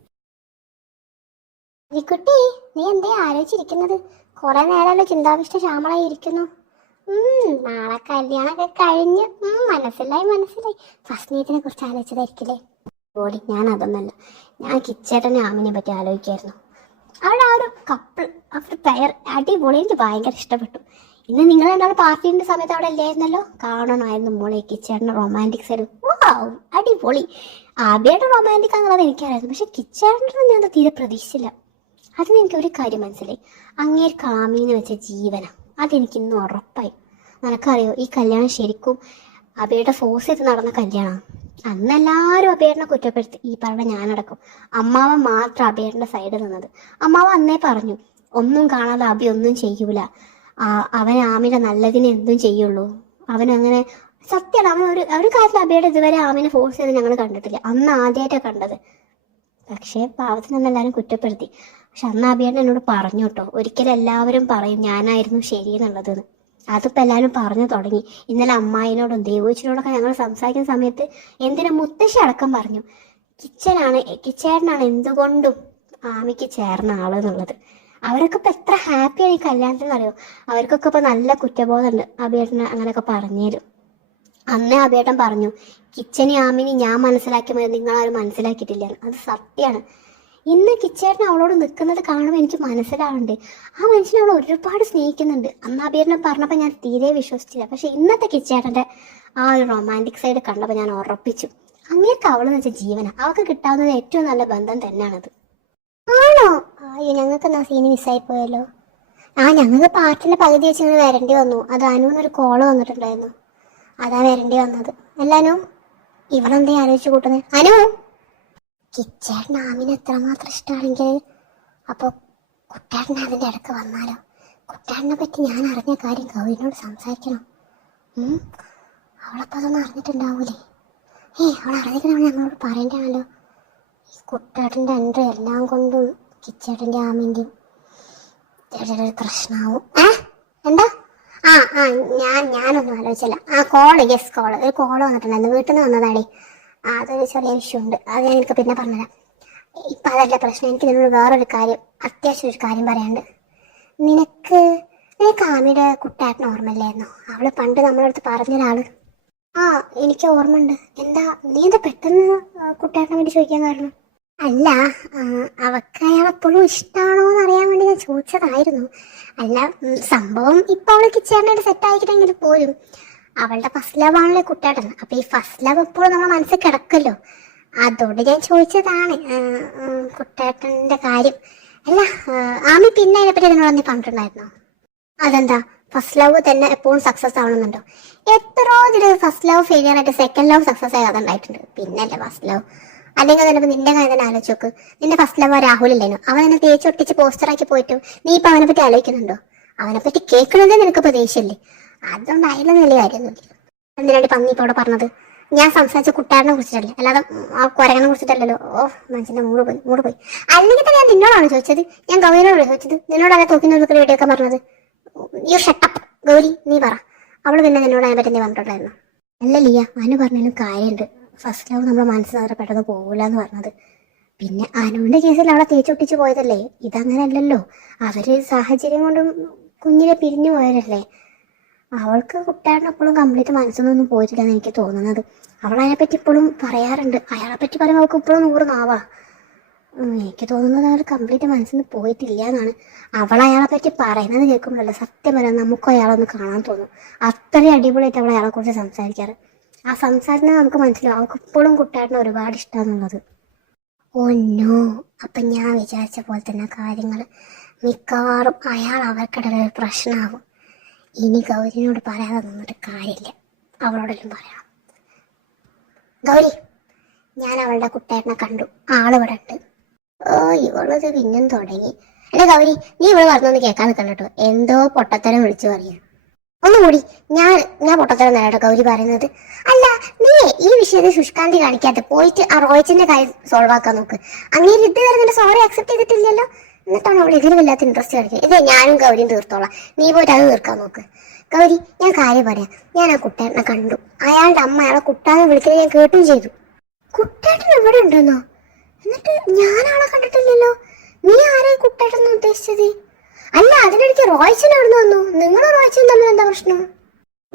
കുട്ടി, നീ എന്തേ ആലോചിച്ചിരിക്കുന്നത്? കുറെ നേരമല്ലോ ചിന്താവിഷ്ട ശ്യാമളായി ഇരിക്കുന്നു. നാളെ കല്യാണമൊക്കെ കഴിഞ്ഞ് മനസ്സിലായി. ഫസ്റ്റ് നൈറ്റിനെ കുറിച്ച് ആലോചിച്ചതായിരിക്കില്ലേ? ഓടി, ഞാൻ അതൊന്നല്ല. ഞാൻ കിച്ചേട്ടനെ ആമിനെ പറ്റി ആലോചിക്കായിരുന്നു. അവിടെ ആ ഒരു കപ്പിൾ, ആ ഒരു പെയർ അടിപൊളി. എനിക്ക് ഭയങ്കര ഇഷ്ടപ്പെട്ടു. ഇന്ന് നിങ്ങൾ രണ്ടാൾ പാർട്ടിന്റെ സമയത്ത് അവിടെ ഇല്ലായിരുന്നല്ലോ? കാണണമായിരുന്നു മോളെ കിച്ചേട്ടന്റെ റൊമാൻറ്റിക് സൈഡ്. അടിപൊളി. ആബിയുടെ റൊമാൻറ്റിക് ആണെന്നുള്ളത് എനിക്കറിയായിരുന്നു. പക്ഷെ കിച്ചേട്ടൻ്റെ ഞാൻ തീരെ പ്രതീക്ഷിച്ചില്ല. അതിന് എനിക്ക് ഒരു കാര്യം മനസ്സിലായി. അങ്ങേര് കാമീന്ന് വെച്ച ജീവന, അതെനിക്ക് ഇന്നും ഉറപ്പായി. നിനക്കറിയോ, ഈ കല്യാണം ശരിക്കും അബിയുടെ ഫോഴ്സ് ചെയ്ത് നടന്ന കല്യാണമാണ്. അന്ന് എല്ലാവരും അബിയേട്ടനെ കുറ്റപ്പെടുത്തി, ഈ പറഞ്ഞ ഞാനടക്കം. അമ്മാവൻ മാത്രം അബിയേട്ടന്റെ സൈഡിൽ നിന്നത്. അമ്മാവ അന്നേ പറഞ്ഞു, ഒന്നും കാണാതെ അബി ഒന്നും ചെയ്യൂല, അവൻ ആമിനെ നല്ലതിനെ എന്തും ചെയ്യുള്ളൂ. അവനങ്ങനെ സത്യമാണ്. അവൻ ഒരു കാര്യത്തിൽ അബിയുടെ ഇതുവരെ ആമിനെ ഫോഴ്സ് ചെയ്ത് ഞങ്ങൾ കണ്ടിട്ടില്ല. അന്ന് ആദ്യമായിട്ടാണ് കണ്ടത്. പക്ഷേ പാവത്തിനന്ന് എല്ലാവരും കുറ്റപ്പെടുത്തി. പക്ഷെ അന്ന് അബിയേട്ടൻ എന്നോട് പറഞ്ഞു കേട്ടോ, ഒരിക്കലും എല്ലാവരും പറയും ഞാനായിരുന്നു ശരിയെന്നുള്ളത്. അതിപ്പോൾ എല്ലാവരും പറഞ്ഞു തുടങ്ങി. ഇന്നലെ അമ്മായിനോടും ദേവോച്ചിനോടൊക്കെ ഞങ്ങൾ സംസാരിക്കുന്ന സമയത്ത് എന്തിനാ മുത്തശ്ശി അടക്കം പറഞ്ഞു, കിച്ചേട്ടനാണ് എന്തുകൊണ്ടും ആമിക്ക് ചേർന്ന ആള് എന്നുള്ളത്. അവരൊക്കെ ഇപ്പം എത്ര ഹാപ്പിയാണ് ഈ കല്യാണത്തിന് അറിയോ. അവർക്കൊക്കെ ഇപ്പം നല്ല കുറ്റബോധമുണ്ട് അബിയേട്ടന് അങ്ങനെയൊക്കെ പറഞ്ഞുതരും. അന്നേ അബിയേട്ടൻ പറഞ്ഞു, കിച്ചനെ ആമിനി ഞാൻ മനസ്സിലാക്കിയ നിങ്ങളാരും മനസ്സിലാക്കിയിട്ടില്ല. അത് സത്യമാണ്. ഇന്ന് കിച്ചേട്ടൻ അവളോട് നിൽക്കുന്നത് കാണുമ്പോൾ എനിക്ക് മനസ്സിലാവുന്നുണ്ട്, ആ മനുഷ്യനെ അവൾ ഒരുപാട് സ്നേഹിക്കുന്നുണ്ട്. അന്ന് അബിയേട്ടനെ പറഞ്ഞപ്പോൾ ഞാൻ തീരെ വിശ്വസിച്ചില്ല. പക്ഷെ ഇന്നത്തെ കിച്ചേട്ടൻ്റെ ആ ഒരു റൊമാൻറ്റിക് സൈഡ് കണ്ടപ്പോൾ ഞാൻ ഉറപ്പിച്ചു, അങ്ങേക്ക് അവളെന്ന് വെച്ചാൽ ജീവന. അവൾക്ക് കിട്ടാവുന്നത് ഏറ്റവും നല്ല ബന്ധം തന്നെയാണത്. ആണോ? അയ്യോ, ഞങ്ങൾക്ക് എന്നാ സീന് മിസ്സായി പോയല്ലോ. ഞങ്ങൾക്ക് പാർട്ടിൻ്റെ പകുതി വെച്ച് ഇങ്ങനെ വരേണ്ടി വന്നു. അത് അനുവിനൊരു കോള് വന്നിട്ടുണ്ടായിരുന്നു, അതാ വരേണ്ടി വന്നത്. എല്ലാനോ ഇവളെന്തേ ആലോചിച്ച് കൂട്ടുന്നത്? അനു, കിച്ചേട്ടൻ ആമിനെ എത്രമാത്രം ഇഷ്ടമാണെങ്കിൽ അപ്പോൾ കുട്ടേട്ടൻ അതിൻ്റെ ഇടയ്ക്ക് വന്നാലോ? കുട്ടേട്ടനെ പറ്റി ഞാൻ അറിഞ്ഞ കാര്യം ഗൗരിനോട് സംസാരിക്കണം. അവളപ്പോൾ അതൊന്നും അറിഞ്ഞിട്ടുണ്ടാവൂലേ? അവൾ അറിഞ്ഞിരിക്കണ ഞങ്ങളോട് പറയേണ്ടതാണല്ലോ. ഈ കുട്ടേട്ടൻ്റെ എൻട്രി എല്ലാം കൊണ്ടും കിച്ചേട്ടൻ്റെ ആമിൻ്റെയും ഒരു പ്രശ്നമാവും. എന്താ? ഞാനൊന്നും ആലോചിച്ചില്ല. കോള് ഒരു കോള് വന്നിട്ടുണ്ടായിരുന്നു. വീട്ടിൽ നിന്ന് വന്നതാണേ. അതൊരു ചെറിയ ഇഷ്യൂ ഉണ്ട്, അത് ഞാൻ എനിക്ക് പിന്നെ പറഞ്ഞുതരാം. ഇപ്പം അതല്ല പ്രശ്നം. എനിക്ക് നിന്നോട് വേറൊരു കാര്യം, അത്യാവശ്യം ഒരു കാര്യം പറയാനുണ്ട്. നിനക്ക് ആമിയുടെ കുട്ടേട്ടൻ ഓർമ്മയില്ലായിരുന്നോ? അവള് പണ്ട് നമ്മളടുത്ത് പറഞ്ഞൊരാള്. ആ, എനിക്ക് ഓർമ്മയുണ്ട്. എന്താ നീ എന്താ പെട്ടെന്ന് കുട്ടേട്ടനെ വേണ്ടി ചോദിക്കാൻ കാരണം? അല്ല, ആ, അവക്ക് അയാളെപ്പോഴും ഇഷ്ടമാണോ എന്ന് അറിയാൻ വേണ്ടി ഞാൻ ചോദിച്ചതായിരുന്നു. അല്ല, സംഭവം ഇപ്പൊ അവള് കിച്ചേട്ടനായിട്ട് സെറ്റ് ആയിക്കിട്ടെങ്കിൽ പോലും അവളുടെ ഫസ്റ്റ് ലവ് ആണല്ലോ കുട്ടേട്ടൻ. അപ്പൊ ഈ ഫസ്റ്റ് ലവ് എപ്പോഴും നമ്മുടെ മനസ്സിൽ കിടക്കല്ലോ. അതോട് ഞാൻ ചോദിച്ചതാണ് കുട്ടേട്ടന്റെ കാര്യം. അല്ല, ആമി പിന്നെ അതിനെപ്പറ്റി നിങ്ങളോട് നീ പറഞ്ഞിട്ടുണ്ടായിരുന്നോ? അതെന്താ, ഫസ്റ്റ് ലവ് തന്നെ എപ്പോഴും സക്സസ് ആവണമെന്നുണ്ടോ? എത്രയോ ഇതിൽ ഫസ്റ്റ് ലവ് ഫെയിലിയർ ആയിട്ട് സെക്കൻഡ് ലവ് സക്സസ് ആയി അതുണ്ടായിട്ടുണ്ട്. പിന്നല്ലേ ഫസ്റ്റ് ലവ്. അല്ലെങ്കിൽ തന്നെ നിന്റെ കാര്യം തന്നെ ആലോചിച്ച് നോക്ക്. നിന്റെ ഫസ്റ്റ് ലവ് രാഹുൽ ഇല്ലേനോ? അവൻ എന്നെ തേച്ചൊട്ടിച്ച് പോസ്റ്ററാക്കി പോയിട്ടും നീ ഇപ്പൊ അവനെ പറ്റി ആലോചിക്കുന്നുണ്ടോ? അവനെ പറ്റി കേൾക്കണതേ നിനക്ക് പ്രതീക്ഷയില്ലേ? അതുകൊണ്ട് അതിലും വലിയ കാര്യമൊന്നുമില്ല. എന്തിനാണ് പന്നി ഇപ്പൊ ഇവിടെ പറഞ്ഞത്? ഞാൻ സംസാരിച്ച കുട്ടാരനെ കുറിച്ചിട്ടല്ലേ, അല്ലാതെ ആ കുരങ്ങനെ കുറിച്ചിട്ടല്ലല്ലോ. ഓ, മനുഷ്യന്റെ മൂട് പോയി. അല്ലെങ്കിൽ തന്നെ ഞാൻ നിന്നോടാണ് ചോദിച്ചത്. ഞാൻ ഗൗരിയോടാണ് ചോദിച്ചത്. നിന്നോടാണ് തോക്കിന് വീഡിയോ പറഞ്ഞത്. യു ഷട്ടപ്പ് ഗൗരി, നീ പറ. അവള് പിന്നെ നിന്നോട് അതിനെ പറ്റി നീ പറഞ്ഞിട്ടുണ്ടായിരുന്നു? അല്ല ലിയ, അനു പറഞ്ഞതിനും കാര്യമുണ്ട്. ഫസ്റ്റ് ലവ് നമ്മുടെ മനസ്സിൽ അത്ര പെട്ടെന്ന് പോകില്ല എന്ന് പറഞ്ഞത്. പിന്നെ അനുവിന്റെ കേസിൽ അവളെ തേച്ചൊട്ടിച്ച് പോയതല്ലേ, ഇതങ്ങനെയല്ലല്ലോ. അവര് സാഹചര്യം കൊണ്ടും കുഞ്ഞിനെ പിരിഞ്ഞു പോയതല്ലേ. അവൾക്ക് കുട്ടിയുടെ എപ്പോഴും കംപ്ലീറ്റ് മനസ്സിലൊന്നും പോയിട്ടില്ലെന്ന് എനിക്ക് തോന്നുന്നത്. അവൾ അതിനെപ്പറ്റി ഇപ്പോഴും പറയാറുണ്ട്. അയാളെ പറ്റി പറയുമ്പോൾ അവൾക്ക് ഇപ്പോഴും 100 നാവാ. എനിക്ക് തോന്നുന്നത് അവൾ കംപ്ലീറ്റ് മനസ്സിൽ നിന്ന് പോയിട്ടില്ല എന്നാണ്. അവൾ അയാളെ പറ്റി പറയുന്നത് കേൾക്കുമ്പോഴല്ല സത്യം പറയാം നമുക്കും അയാളൊന്ന് കാണാൻ തോന്നും. അത്രയും അടിപൊളിയായിട്ട് അവൾ അയാളെ കുറിച്ച് സംസാരിക്കാറ്. ആ സംസാരത്തിന് നമുക്ക് മനസ്സിലാവും അവൾക്ക് ഇപ്പോഴും കുട്ടിയേട്ടനെ ഒരുപാട് ഇഷ്ടമാണെന്നുള്ളത്. ഓ നോ, അപ്പൊ ഞാൻ വിചാരിച്ച പോലെ തന്നെ കാര്യങ്ങൾ മിക്കവാറും അയാൾ അവർക്കിടയിൽ ഒരു പ്രശ്നമാകും. ഇനി ഗൗരിനോട് പറയാതെ നിന്നിട്ട് കാര്യമില്ല, അവളോടെല്ലാം പറയണം. ഗൗരി, ഞാൻ അവളുടെ കുട്ടേട്ടനെ കണ്ടു. ആളിവിടെ ഉണ്ട്. ഓ, ഇവളത് പിന്നും തുടങ്ങി. അല്ലെ ഗൗരി, നീ ഇവിടെ പറഞ്ഞൊന്ന് കേൾക്കാൻ നിൽക്കണ്ട കേട്ടോ. എന്തോ പൊട്ടത്തരം വിളിച്ചു പറയാ. ഒന്നുകൂടി, ഞാൻ പൊട്ടത്തരം നേരട്ടോ ഗൗരി പറയുന്നത്. അല്ല, നീ ഈ വിഷയത്തിൽ ശുഷ്കാന്തി കാണിക്കാതെ പോയിട്ട് ആ റോയിച്ചിന്റെ കാര്യം സോൾവ് ആക്കാൻ നോക്ക്. അങ്ങനെ ഇതുവരെ നിന്റെ സോറി അക്സെപ്റ്റ് ചെയ്തിട്ടില്ലല്ലോ. എന്നിട്ടാണ് അവൾ ഇതിന് വല്ലാത്ത ഇൻട്രസ്റ്റ് കാണിക്കുക. ഇതേ ഞാനും ഗൗരിയും തീർത്തോളാം, നീ പോയിട്ട് അത് തീർക്കാൻ നോക്ക്. ഗൗരി, ഞാൻ കാര്യം പറയാം. ഞാൻ ആ കുട്ടേട്ടനെ കണ്ടു. അയാളുടെ അമ്മ അയാളെ കുട്ടാന്ന് വിളിക്കുന്നത് ഞാൻ കേട്ടും ചെയ്തു. കുട്ടേട്ടൻ എവിടെ ഉണ്ടെന്നോ? എന്നിട്ട് ഞാൻ ആളെ കണ്ടിട്ടില്ലല്ലോ. നീ ആരെയും കുട്ടേട്ടെന്ന് ഉദ്ദേശിച്ചത്? അല്ല, അതിനിടയ്ക്ക് റോയ്ച്ചൻ എവിടെ വന്നു? നിങ്ങളും റോയ്ച്ചനും തമ്മിൽ എന്താ പ്രശ്നം?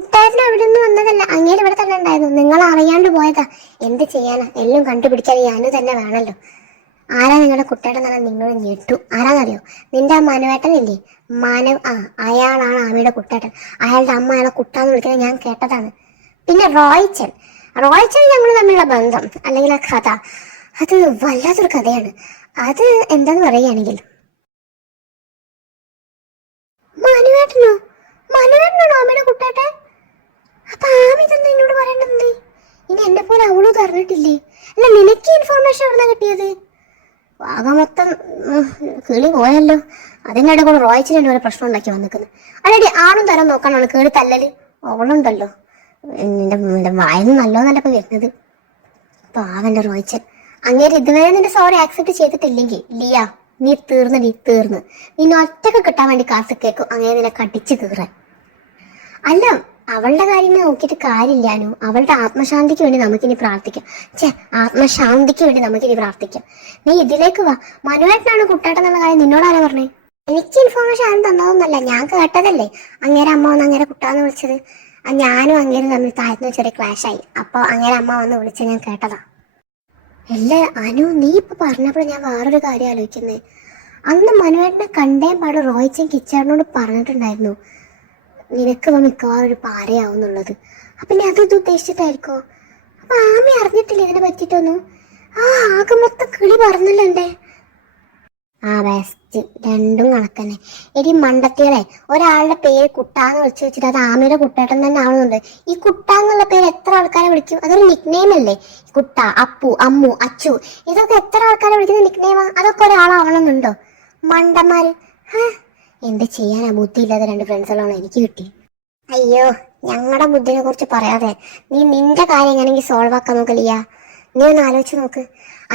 കുട്ടേട്ടൻ എവിടെ നിന്ന് വന്നതല്ല, അങ്ങേര് ഇവിടെ തന്നെ ഉണ്ടായിരുന്നു. നിങ്ങൾ അറിയാണ്ട് പോയതാ. എന്ത് ചെയ്യാനാ, എല്ലാം കണ്ടുപിടിക്കാൻ ഞാനും തന്നെ വേണല്ലോ. ആരാ നിങ്ങളുടെ കുട്ടേട്ടൻ തന്നെ നിങ്ങൾ ഞെട്ടു. ആരാന്നറിയോ? നിന്റെ ആ മനുവേട്ടനില്ലേ, മാനവ്, അയാളാണ് ആമിയുടെ കുട്ടേട്ടൻ. അയാളുടെ അമ്മ അയാളെ കുട്ടാന്ന് വിളിക്കുന്നത് ഞാൻ കേട്ടതാണ്. പിന്നെ റോയ്ച്ചൻ ഞങ്ങൾ തമ്മിലുള്ള ബന്ധം അല്ലെങ്കിൽ ആ കഥ, അത് വല്ലാത്തൊരു കഥയാണ്. അത് എന്താന്ന് പറയുകയാണെങ്കിൽ, മനുവേട്ടനോ? മനുവേട്ടനാണോ ആമിയുടെ കുട്ടേട്ടൻ? അപ്പൊ ആമി തന്നെ എന്നോട് പറയേണ്ടത്. ഇനി എന്നെ പോലെ അവളും പറഞ്ഞിട്ടില്ലേ? അല്ല, നിനക്ക് ഇൻഫോർമേഷൻ എവിടെ നിന്നാ കിട്ടിയത്? ആകെ മൊത്തം കിളി പോയല്ലോ. അതിനിടെ കൂടെ റോയിച്ചിന് ഒരു പ്രശ്നം ഉണ്ടാക്കി വന്നിക്കുന്നത്. അല്ലടി, ആളും തരം നോക്കാനാണ് കേളി തല്ലല്. അവളുണ്ടല്ലോ, നിന്റെ വായന്ന് നല്ലോന്നല്ലപ്പോ വരുന്നത്. പാവന്റെ റോയിച്ചൻ. അങ്ങേര് ഇതുവരെ നിന്റെ സോറി ആക്സെപ്റ്റ് ചെയ്തിട്ടില്ലെങ്കിൽ ലിയ, നീ തീർന്ന് നിന്നെ ഒറ്റക്ക് കിട്ടാൻ വേണ്ടി കാത്തിക്കേക്കും അങ്ങനെ നിന്നെ കടിച്ചു കീറാൻ. അല്ല, അവളുടെ കാര്യങ്ങൾ നോക്കിയിട്ട് കാര്യമില്ലാനോ. അവളുടെ ആത്മശാന്തിക്ക് വേണ്ടി നമുക്കിനി പ്രാർത്ഥിക്കാം. ആത്മശാന്തിക്ക് വേണ്ടി നമുക്കിനി പ്രാർത്ഥിക്കാം. നീ ഇതിലേക്ക് വാ. മനുവേട്ടനാണ് കുട്ടേട്ടൻ എന്നുള്ള കാര്യം നിന്നോടാരാ പറഞ്ഞേ? എനിക്ക് ഇൻഫോർമേഷൻ ആരും തന്നതൊന്നല്ല, ഞാൻ കേട്ടതല്ലേ. അങ്ങേരെ അമ്മ വന്ന് അങ്ങേരെ കുട്ടാന്ന് വിളിച്ചത്. ഞാനും അങ്ങേരും തമ്മിൽ താഴ്ന്ന ചെറിയ ക്ലാഷ് ആയി. അപ്പൊ അങ്ങേരെ അമ്മ വന്ന് വിളിച്ച് ഞാൻ കേട്ടതാ. അല്ല അനു, നീ ഇപ്പൊ പറഞ്ഞപ്പോൾ ഞാൻ വേറൊരു കാര്യം ആലോചിക്കുന്നേ. അന്ന് മനുവേട്ടനെ കണ്ടേ പാട് റോയിച്ചൻ കിച്ചേട്ടനോട് പറഞ്ഞിട്ടുണ്ടായിരുന്നു നിനക്ക് മിക്കവാറും ഒരു പാരയാവുന്നുള്ളത്. അപ്പൊ ഞാൻ അത് ഉദ്ദേശിച്ചിട്ടായിരിക്കോ? അപ്പൊ ആമി അറിഞ്ഞിട്ടില്ല ഇതിനെ പറ്റിയിട്ടൊന്നും? ആകെ മൊത്തം കിളി പറഞ്ഞല്ലോ എന്റെ. ബെസ്റ്റ്, രണ്ടും കണക്കന്നെ. എടി മണ്ടത്തികളെ, ഒരാളുടെ പേര് കുട്ടാന്ന് വിളിച്ചു വെച്ചിട്ട് അത് ആമിയുടെ കുട്ടേട്ടൻ തന്നെ ആവുന്നുണ്ട്. ഈ കുട്ടാന്നുള്ള പേര് എത്ര ആൾക്കാരെ വിളിക്കും? അതൊരു നിക് നെയിം അല്ലേ? കുട്ട, അപ്പു, അമ്മു, അച്ചു, ഇതൊക്കെ എത്ര ആൾക്കാരെ വിളിക്കുന്ന നിക് നെയിമാ. അതൊക്കെ ഒരാളാവണമെന്നുണ്ടോ? മണ്ടന്മാര്. എന്ത് ചെയ്യാനാ, ബുദ്ധിയില്ലാതെ 2 ഫ്രണ്ട്സുകളാണ് എനിക്ക് കിട്ടി. അയ്യോ, ഞങ്ങളുടെ ബുദ്ധിനെ കുറിച്ച് പറയാതെ നീ നിന്റെ കാര്യം എങ്ങനെയെങ്കിൽ സോൾവ് ആക്കാൻ നോക്കലിയ. നീ ഒന്ന് ആലോചിച്ച് നോക്ക്.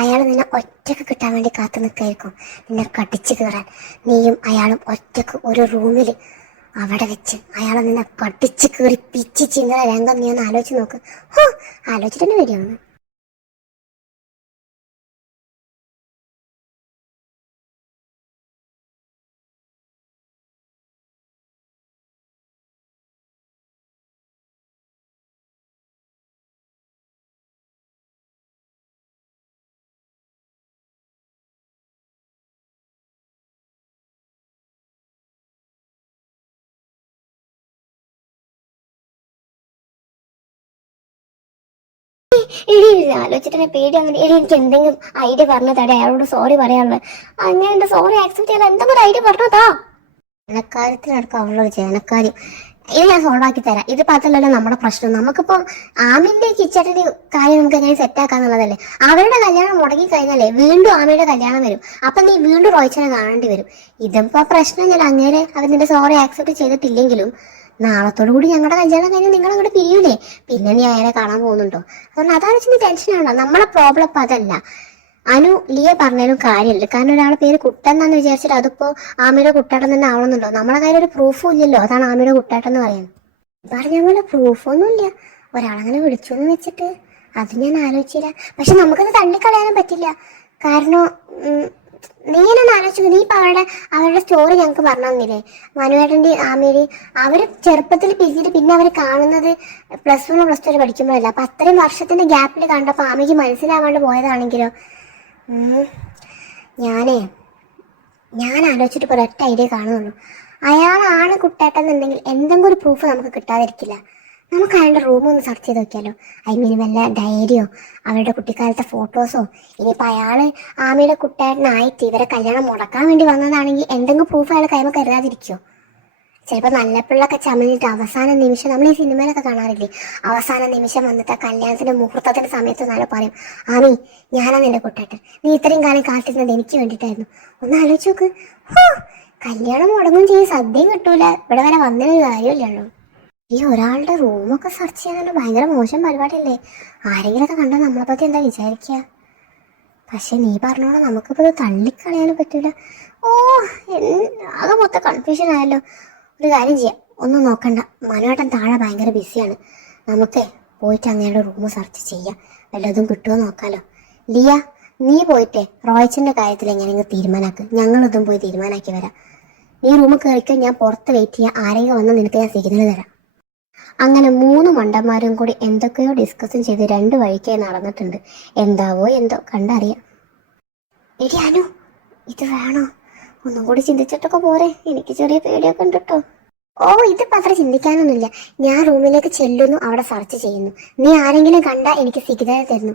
അയാൾ നിന്നെ ഒറ്റക്ക് കിട്ടാൻ വേണ്ടി കാത്തു നിൽക്കായിരിക്കും, നിന്നെ കടിച്ചു കയറാൻ. നീയും അയാളും ഒറ്റക്ക് ഒരു റൂമില് അവിടെ വെച്ച് അയാളെ നിന്നെ കടിച്ചു കയറി പിച്ച് ചിന്തന രംഗം നീ ഒന്ന് ആലോചിച്ച് നോക്ക്. ആലോചിച്ചിട്ട് വരികയാണ്. എടി ആലോചിച്ചിട്ട് പേടി അങ്ങനെ. എടി എനിക്ക് എന്തെങ്കിലും ഐഡിയ പറഞ്ഞു തടേ, അയാളോട് സോറി പറയാനുള്ളത്. അങ്ങനെ എന്റെ സോറി ആക്സെപ്റ്റ് ചെയ്യാൻ എന്തെങ്കിലും ഒരു ഐഡിയ പറഞ്ഞതാ. ജനക്കാര്യത്തിനടക്കം അവളൊരു ജനക്കാര്യം. ഇത് ഞാൻ സോൾവ് ആക്കി തരാം. ഇത് മാത്രമല്ലല്ലോ നമ്മുടെ പ്രശ്നം. നമുക്കിപ്പം ആമിന്റെ കിച്ചട്ടിന്റെ കാര്യം നമുക്ക് എങ്ങനെ സെറ്റ് ആക്കാന്നുള്ളതല്ലേ. അവരുടെ കല്യാണം മുടങ്ങി കഴിഞ്ഞാലേ വീണ്ടും ആമിയുടെ കല്യാണം വരും. അപ്പൊ നീ വീണ്ടും റോയിച്ചനെ കാണേണ്ടി വരും. ഇതിപ്പോ പ്രശ്നം ഞാൻ അങ്ങനെ അവന്റെ സോറി ആക്സെപ്റ്റ് ചെയ്തിട്ടില്ലെങ്കിലും നാളത്തോടു കൂടി ഞങ്ങളുടെ കല്യാണം കഴിഞ്ഞ് നിങ്ങൾ അങ്ങോട്ട് പിരിയൂലേ, പിന്നെ നീ അയാളെ കാണാൻ പോകുന്നുണ്ടോ? അതുകൊണ്ട് അതാണ് ടെൻഷനാണോ. നമ്മളെ പ്രോബ്ലം ഇപ്പൊ അതല്ല. അനു ലിയ പറഞ്ഞാലും കാര്യമില്ല. കാരണം ഒരാളെ പേര് കുട്ടന്നാന്ന് വിചാരിച്ചിട്ട് അതിപ്പോ ആമിയുടെ കുട്ടാട്ടം തന്നെ ആവണമെന്നുണ്ടോ? നമ്മളെ കയ്യിൽ ഒരു പ്രൂഫും ഇല്ലല്ലോ. അതാണ് ആമിയുടെ കുട്ടാട്ടം എന്ന് പറയുന്നത്. പറഞ്ഞ പോലെ പ്രൂഫൊന്നുമില്ല. ഒരാളങ്ങനെ വിളിച്ചു എന്ന് വെച്ചിട്ട് അത് ഞാൻ ആലോചിച്ചില്ല. പക്ഷെ നമുക്കത് തള്ളിക്കളയാനും പറ്റില്ല. കാരണം നീ എന്നെ ആലോചിച്ചു. നീ ഇപ്പൊ അവരുടെ സ്റ്റോറി ഞങ്ങൾക്ക് പറഞ്ഞു തന്നില്ലേ, മനുവേട്ടന്റെ ആമേരി. അവര് ചെറുപ്പത്തിൽ പിരിഞ്ഞിട്ട് പിന്നെ അവര് കാണുന്നത് +1 +2 പഠിക്കുമ്പോഴല്ല. അപ്പൊ അത്രയും വർഷത്തിന്റെ ഗ്യാപ്പിൽ കണ്ടപ്പോ ആമയ്ക്ക് മനസ്സിലാവാണ്ട് പോയതാണെങ്കിലോ. ഞാൻ ആലോചിച്ചിട്ട് ഇപ്പോൾ ഒരൊറ്റ ഐഡിയ കാണുന്നുള്ളൂ. അയാളാണ് കുട്ടേട്ടെന്നുണ്ടെങ്കിൽ എന്തെങ്കിലും ഒരു പ്രൂഫ് നമുക്ക് കിട്ടാതിരിക്കില്ല. നമുക്ക് അയാളുടെ റൂമൊന്ന് സെർച്ച് ചെയ്ത് നോക്കിയാലോ. വല്ല ഡയറിയോ അവരുടെ കുട്ടിക്കാലത്തെ ഫോട്ടോസോ. ഇനിയിപ്പോൾ അയാള് ആമിയുടെ കുട്ടേട്ടനായിട്ട് ഇവരെ കല്യാണം മുടക്കാൻ വേണ്ടി വന്നതാണെങ്കിൽ എന്തെങ്കിലും പ്രൂഫ് അയാൾ കൈമ കരുതാതിരിക്കുമോ? ചിലപ്പോൾ നല്ല പിള്ളൊക്കെ ചമഞ്ഞിട്ട് അവസാന നിമിഷം, നമ്മൾ ഈ സിനിമയിലൊക്കെ കാണാറില്ലേ, അവസാന നിമിഷം വന്നിട്ട് കല്യാണത്തിന്റെ മുഹൂർത്തത്തിന്റെ സമയത്ത് നല്ല പറയും, ആമി ഞാനാ നിന്റെ കുട്ടേട്ടൻ, നീ ഇത്രയും കാലം കാത്തിരുന്നത് എനിക്ക് വേണ്ടിയിട്ടായിരുന്നു. ഒന്ന് ആലോചിച്ച് നോക്ക്. കല്യാണം മുടങ്ങും ചെയ്യും, സദ്യയും കിട്ടൂല, ഇവിടെ വരെ വന്നൊരു കാര്യമില്ലല്ലോ. ഈ ഒരാളുടെ റൂമൊക്കെ സെർച്ച് ചെയ്യാൻ ഭയങ്കര മോശം പരിപാടിയല്ലേ. ആരെങ്കിലൊക്കെ കണ്ടാൽ നമ്മളെ പറ്റി എന്താ വിചാരിക്കുക? പക്ഷെ നീ പറഞ്ഞോളാം, നമുക്കിപ്പോൾ ഇത് തള്ളിക്കളയാനും പറ്റൂല. ആകെ മൊത്തം കൺഫ്യൂഷൻ ആയല്ലോ. ഒരു കാര്യം ചെയ്യാം, ഒന്നും നോക്കണ്ട. മനുവേട്ടൻ താഴെ ഭയങ്കര ബിസിയാണ്. നമുക്ക് പോയിട്ട് അങ്ങയുടെ റൂം സെർച്ച് ചെയ്യാം, വല്ലതും കിട്ടുമോ നോക്കാലോ. ലിയ, നീ പോയിട്ടേ റോയ്ച്ചന്റെ കാര്യത്തിൽ എങ്ങനെയെങ്കിലും തീരുമാനാക്ക്. ഞങ്ങളിതും പോയി തീരുമാനാക്കി വരാം. നീ റൂമിൽ കയറിക്കോ, ഞാൻ പുറത്ത് വെയിറ്റ് ചെയ്യാം. ആരെങ്കിലും വന്ന് നിനക്ക് ഞാൻ സിഗ്നൽ തരാം. അങ്ങനെ 3 മണ്ടന്മാരും കൂടി എന്തൊക്കെയോ ഡിസ്കസും ചെയ്ത് 2 വഴിക്കായി നടന്നിട്ടുണ്ട്. എന്താവോ എന്തോ, കണ്ടറിയാം. എടി അനു, ഇത് വേണോ? ഒന്നും കൂടി ചിന്തിച്ചിട്ടൊക്കെ പോരെ. എനിക്ക് ചെറിയ പേടിയൊക്കെ ഉണ്ട് കേട്ടോ. ഇതിപ്പോ അത്ര ചിന്തിക്കാനൊന്നുമില്ല. ഞാൻ റൂമിലേക്ക് ചെല്ലുന്നു, അവിടെ സെർച്ച് ചെയ്യുന്നു. നീ ആരെങ്കിലും കണ്ടാ എനിക്ക് സിഗ്നൽ തരുന്നു.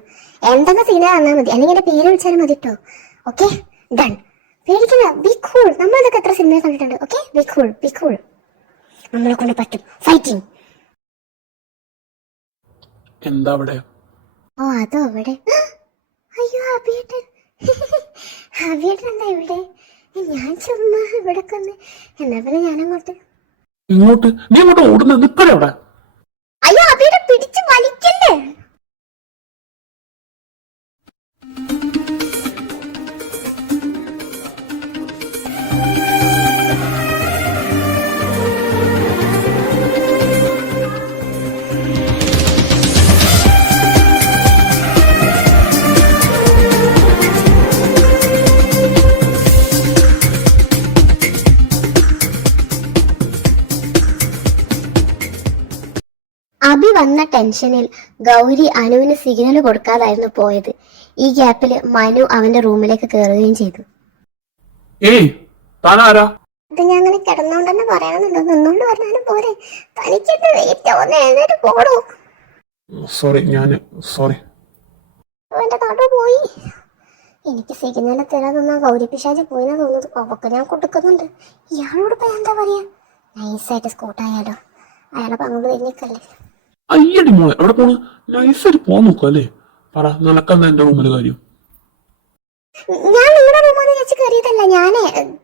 എന്തെങ്കിലും സിഗ്നൽ തന്നാൽ മതി, അല്ലെങ്കിൽ എന്റെ പേര് വിളിച്ചാലും മതി കേട്ടോ. Okay, done. പേടിക്കണ്ട, ബി കൂൾ. നമ്മളിതൊക്കെ എത്ര സിനിമ കണ്ടിട്ടുണ്ട്. Okay, B cool, B cool. നമ്മളെ കൊണ്ട് പറ്റും. ഫൈറ്റിംഗ്. എന്താ അവിടെ? അതോ അവിടെ. അയ്യോ അഭിയേട്ടൻ. അഭിയേട്ടൻ എന്താ ഇവിടെ? ഞാൻ ചുമ്മാ ഇവിടെ കൊന്ന്. എന്നാ പിന്നെ ഞാനങ്ങോട്ട്. ഇങ്ങോട്ട്? നീ അങ്ങോട്ട് ഓടുന്നത്? നിൽക്കണേ അവിടെ. അയ്യോ അഭിയേട്ടൻ, പിടിച്ച് വലിക്കല്ലേ. അഭി വന്ന ടെൻഷനിൽ ഗൗരി അനുവിന് സിഗ്നൽ കൊടുക്കാതായിരുന്നു പോയത്. ഈ ഗ്യാപ്പിൽ മനു അവന്റെ റൂമിലേക്ക് കയറുകയും ചെയ്തു. അത് ഞാൻ അങ്ങനെ കിടന്നോണ്ട് തന്നെ പറയണമെന്നുണ്ടോ? നിന്നോണ്ട് പറഞ്ഞാലും പോരെ. തനിക്കെന്ത് വെയിറ്റ് ആവുന്ന, എഴുന്നേറ്റ് പോടോ. സോറി. അവന്റെ നടു പോയി. എനിക്ക് സിഗ്നൽ തരാതൊന്നാ ഗൗരി പിശാചി പോയിന്നാ തോന്നുന്നത്. അവക്ക് ഞാൻ കൊടുക്കുന്നുണ്ട്. ഇയാളോട് പോയി എന്താ പറയാ? നൈസായിട്ട് സ്കൂട്ടായാലോ. അയാളെ അങ്ങോട്ട് തിരിഞ്ഞിക്കല്ലേ. അയ്യടി മോളെ, എവിടെ പോണ്? നൈസായിട്ട് പോകാൻ നോക്കുക അല്ലേ? പറ, നിനക്കെന്താ എന്റെ റൂമില് കാര്യം? ഞാൻ നിങ്ങളുടെ റൂമെന്ന് വെച്ച് കയറിയതല്ല. ഞാനേ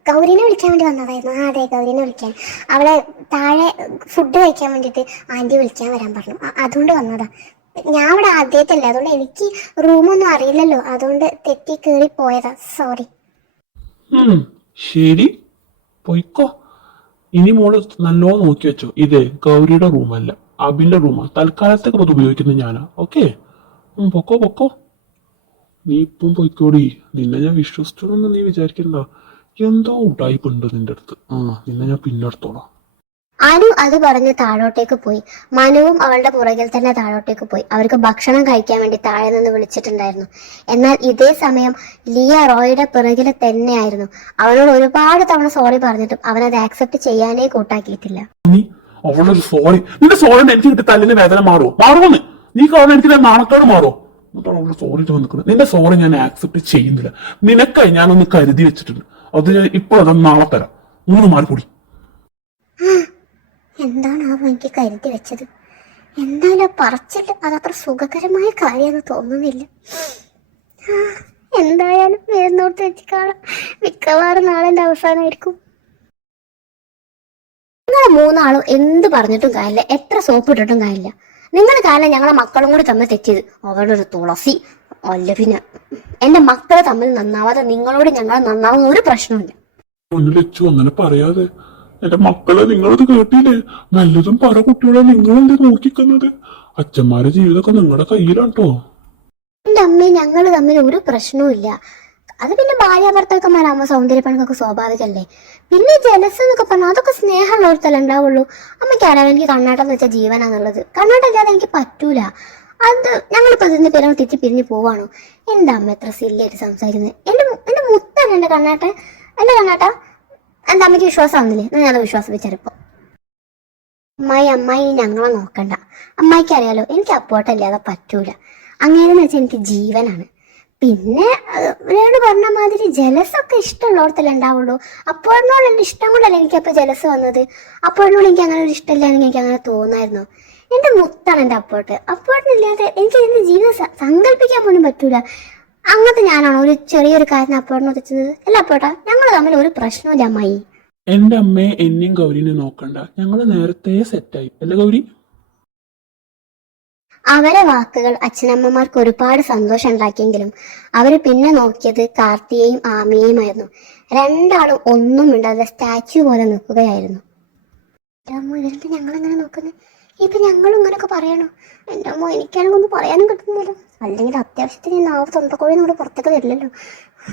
ഗൗരീനെ വിളിക്കാൻ വേണ്ടി വന്നതായിരുന്നു. അതെ, ഗൗരീനെ വിളിക്കാൻ. അവളെ താഴെ ഫുഡ് കഴിക്കാൻ വേണ്ടിട്ട് ആന്റി വിളിക്കാൻ വരാൻ പറഞ്ഞു. അതുകൊണ്ട് വന്നതാ. ഞാൻ ഇവിടെ ആദ്യമായിട്ടല്ലേ, അതുകൊണ്ട് എനിക്ക് റൂമൊന്നും അറിയില്ലല്ലോ. അതുകൊണ്ട് തെറ്റി കയറി പോയതാ. സോറി. ശരി, പോയിക്കോ. ഇനി മോള് നല്ലോണം നോക്കി വെച്ചോ. ഇതേ ഗൗരിയുടെ റൂമല്ല, അബിന്റെ റൂമാ. തൽക്കാലത്തേക്ക് അത് ഉപയോഗിക്കുന്നത് ഞാനാ. ഓക്കെ, പൊക്കോ. നീ ഇപ്പം പൊയ്ക്കോടി. നിന്നെ ഞാൻ വിശ്വസിച്ചോന്നൊന്നും നീ വിചാരിക്കണ്ട. എന്തോ ഉടായ്പ ഉണ്ട് നിന്റെ അടുത്ത്. നിന്നെ ഞാൻ പിന്നെടുത്തോളാം. അനു അത് പറഞ്ഞ് താഴോട്ടേക്ക് പോയി. മനുവും അവളുടെ പുറകിൽ തന്നെ താഴോട്ടേക്ക് പോയി. അവർക്ക് ഭക്ഷണം കഴിക്കാൻ വേണ്ടി താഴെ നിന്ന് വിളിച്ചിട്ടുണ്ടായിരുന്നു. എന്നാൽ ഇതേ സമയം ലിയ റോയുടെ പിറകിൽ തന്നെയായിരുന്നു. അവനോട് ഒരുപാട് തവണ സോറി പറഞ്ഞിട്ടും അവനത് ആക്സെപ്റ്റ് ചെയ്യാനേ കൂട്ടാക്കിയിട്ടില്ല. അവളൊരു സോറി. നിന്റെ സോറി എനിക്ക് കിട്ടി തല്ലിന് വേദന മാറുമോന്ന്? നീ കാരണം എനിക്ക് നാണത്തോട് മാറോ? എന്നിട്ടാണ് അവള് സോറി നിൽക്കുന്നത്. നിന്റെ സോറി ഞാൻ ആക്സെപ്റ്റ് ചെയ്യുന്നില്ല. നിനക്കായി ഞാനൊന്ന് കരുതി വെച്ചിട്ടുണ്ട്. അത് ഞാൻ ഇപ്പോൾ അതൊന്ന് നാളെ തരാം. മൂന്ന് മാറിക്കൂടി. എന്താണാവോ എനിക്ക് കരുതി വെച്ചത്? എന്തായാലും പറച്ചിട്ട് അതത്ര സുഖകരമായ കാര്യമെന്ന് തോന്നുന്നില്ല. എന്തായാലും വരുന്നോട്ട് വെച്ച് കാണാം. മിക്കവാറും നാളെ എൻ്റെ അവസാനമായിരിക്കും. നിങ്ങൾ മൂന്നാളും എന്ത് പറഞ്ഞിട്ടും കാര്യമില്ല, എത്ര സോപ്പ് ഇട്ടിട്ടും കാര്യമില്ല. നിങ്ങൾ കാരണം ഞങ്ങളെ മക്കളും കൂടി തമ്മിൽ തെറ്റിയത്. അവരുടെ ഒരു തുളസി അല്ല, പിന്നെ എന്റെ മക്കള് തമ്മിൽ നന്നാവാതെ നിങ്ങളോട് ഞങ്ങൾ നന്നാവുന്ന ഒരു പ്രശ്നമില്ല. ലച്ചു അങ്ങനെ പറയാതെ. എന്റെ മക്കളെ നിങ്ങളത് കേട്ടില്ലേ? നല്ലതും പറ കുട്ടികളെ നിങ്ങളെന്ത് നോക്കിക്കുന്നത്? അച്ഛന്മാരുടെ ജീവിതമൊക്കെ നിങ്ങളുടെ കയ്യിലാട്ടോ. എന്റെ അമ്മയും ഞങ്ങൾ തമ്മിൽ ഒരു പ്രശ്നവും ഇല്ല. അത് പിന്നെ ഭാര്യാഭർത്താക്കന്മാരാകുമ്പോൾ സൗന്ദര്യപ്പണക്കൊക്കെ സ്വാഭാവികല്ലേ. പിന്നെ ജലസ് എന്നൊക്കെ പറഞ്ഞാൽ അതൊക്കെ സ്നേഹമുള്ളവർത്തല്ല ഉണ്ടാവുള്ളൂ. അമ്മയ്ക്ക് അറിയാം എനിക്ക് കണ്ണാട്ടം എന്ന് വെച്ചാൽ ജീവനാന്നുള്ളത്. കണ്ണാട്ടം ഇല്ലാതെ എനിക്ക് പറ്റൂല. അത് ഞങ്ങളിപ്പോൾ ഇതിന്റെ പേരാണ് തെറ്റി പിരിഞ്ഞ് പോവാണോ? എന്താ അമ്മ എത്ര സില്ലായിട്ട് സംസാരിക്കുന്നത്? എന്റെ മുത്താണ് എന്റെ കണ്ണാട്ട. എന്റെ കണ്ണാട്ട എന്റെ അമ്മയ്ക്ക് വിശ്വാസമാവുന്നില്ലേ? ഞാൻ വിശ്വാസം വെച്ചറിപ്പോ. അമ്മായി ഞങ്ങളെ നോക്കണ്ട. അമ്മായിക്ക് അറിയാലോ എനിക്ക് അപ്പോട്ടല്ലാതെ പറ്റൂല. അങ്ങനെയെന്ന് വെച്ചാൽ എനിക്ക് ജീവനാണ്. പിന്നെ ഇവരോട് പറഞ്ഞ മാതിരി ജലസൊക്കെ ഇഷ്ടമുള്ളവർത്തല്ലേ ഉണ്ടാവുള്ളൂ. അപ്പോഴിനോട് എൻ്റെ ഇഷ്ടം കൊണ്ടല്ലേ എനിക്കപ്പോൾ ജലസ് വന്നത്. അപ്പോഴിനോട് എനിക്ക് അങ്ങനെ ഒരു ഇഷ്ടമില്ലാന്ന് എനിക്ക് അങ്ങനെ തോന്നായിരുന്നു. എൻ്റെ മുത്താണ് എൻ്റെ അപ്പോട്ടിനില്ലാതെ എനിക്ക് എൻ്റെ ജീവിതം സങ്കല്പിക്കാൻ പോലും പറ്റൂല. അങ്ങനത്തെ ഞാനാണോ ഒരു ചെറിയൊരു കാര്യം അപ്പോഴിനെ ഒതിച്ചത്? അല്ല അപ്പോട്ടാ, ഞങ്ങൾ തമ്മിൽ ഒരു പ്രശ്നമില്ല അമ്മായി. എന്റെ അമ്മയെ എന്നെയും ഗൗരിനെ നോക്കണ്ട. ഞങ്ങള് നേരത്തെ സെറ്റായി അല്ലേ ഗൗരി? അവരെ വാക്കുകൾ അച്ഛനമ്മമാർക്ക് ഒരുപാട് സന്തോഷം ഉണ്ടാക്കിയെങ്കിലും അവര് പിന്നെ നോക്കിയത് കാർത്തിയെയും ആമിയെയുമായിരുന്നു. രണ്ടാളും ഒന്നും മിണ്ടാതെ സ്റ്റാച്യു പോലെ നിൽക്കുകയായിരുന്നു. എന്റെ അമ്മ ഇവരുടെ ഞങ്ങളെങ്ങനെ നോക്കുന്നത്? ഇപ്പൊ ഞങ്ങളും ഇങ്ങനൊക്കെ പറയണോ? എന്റെ അമ്മ എനിക്കാണെങ്കിൽ ഒന്നും പറയാനും കിട്ടുന്നില്ലല്ലോ. അല്ലെങ്കിൽ അത്യാവശ്യത്തിന് നാവ് തൊണ്ടക്കോഴി നമ്മുടെ പുറത്തേക്ക് വരില്ലല്ലോ.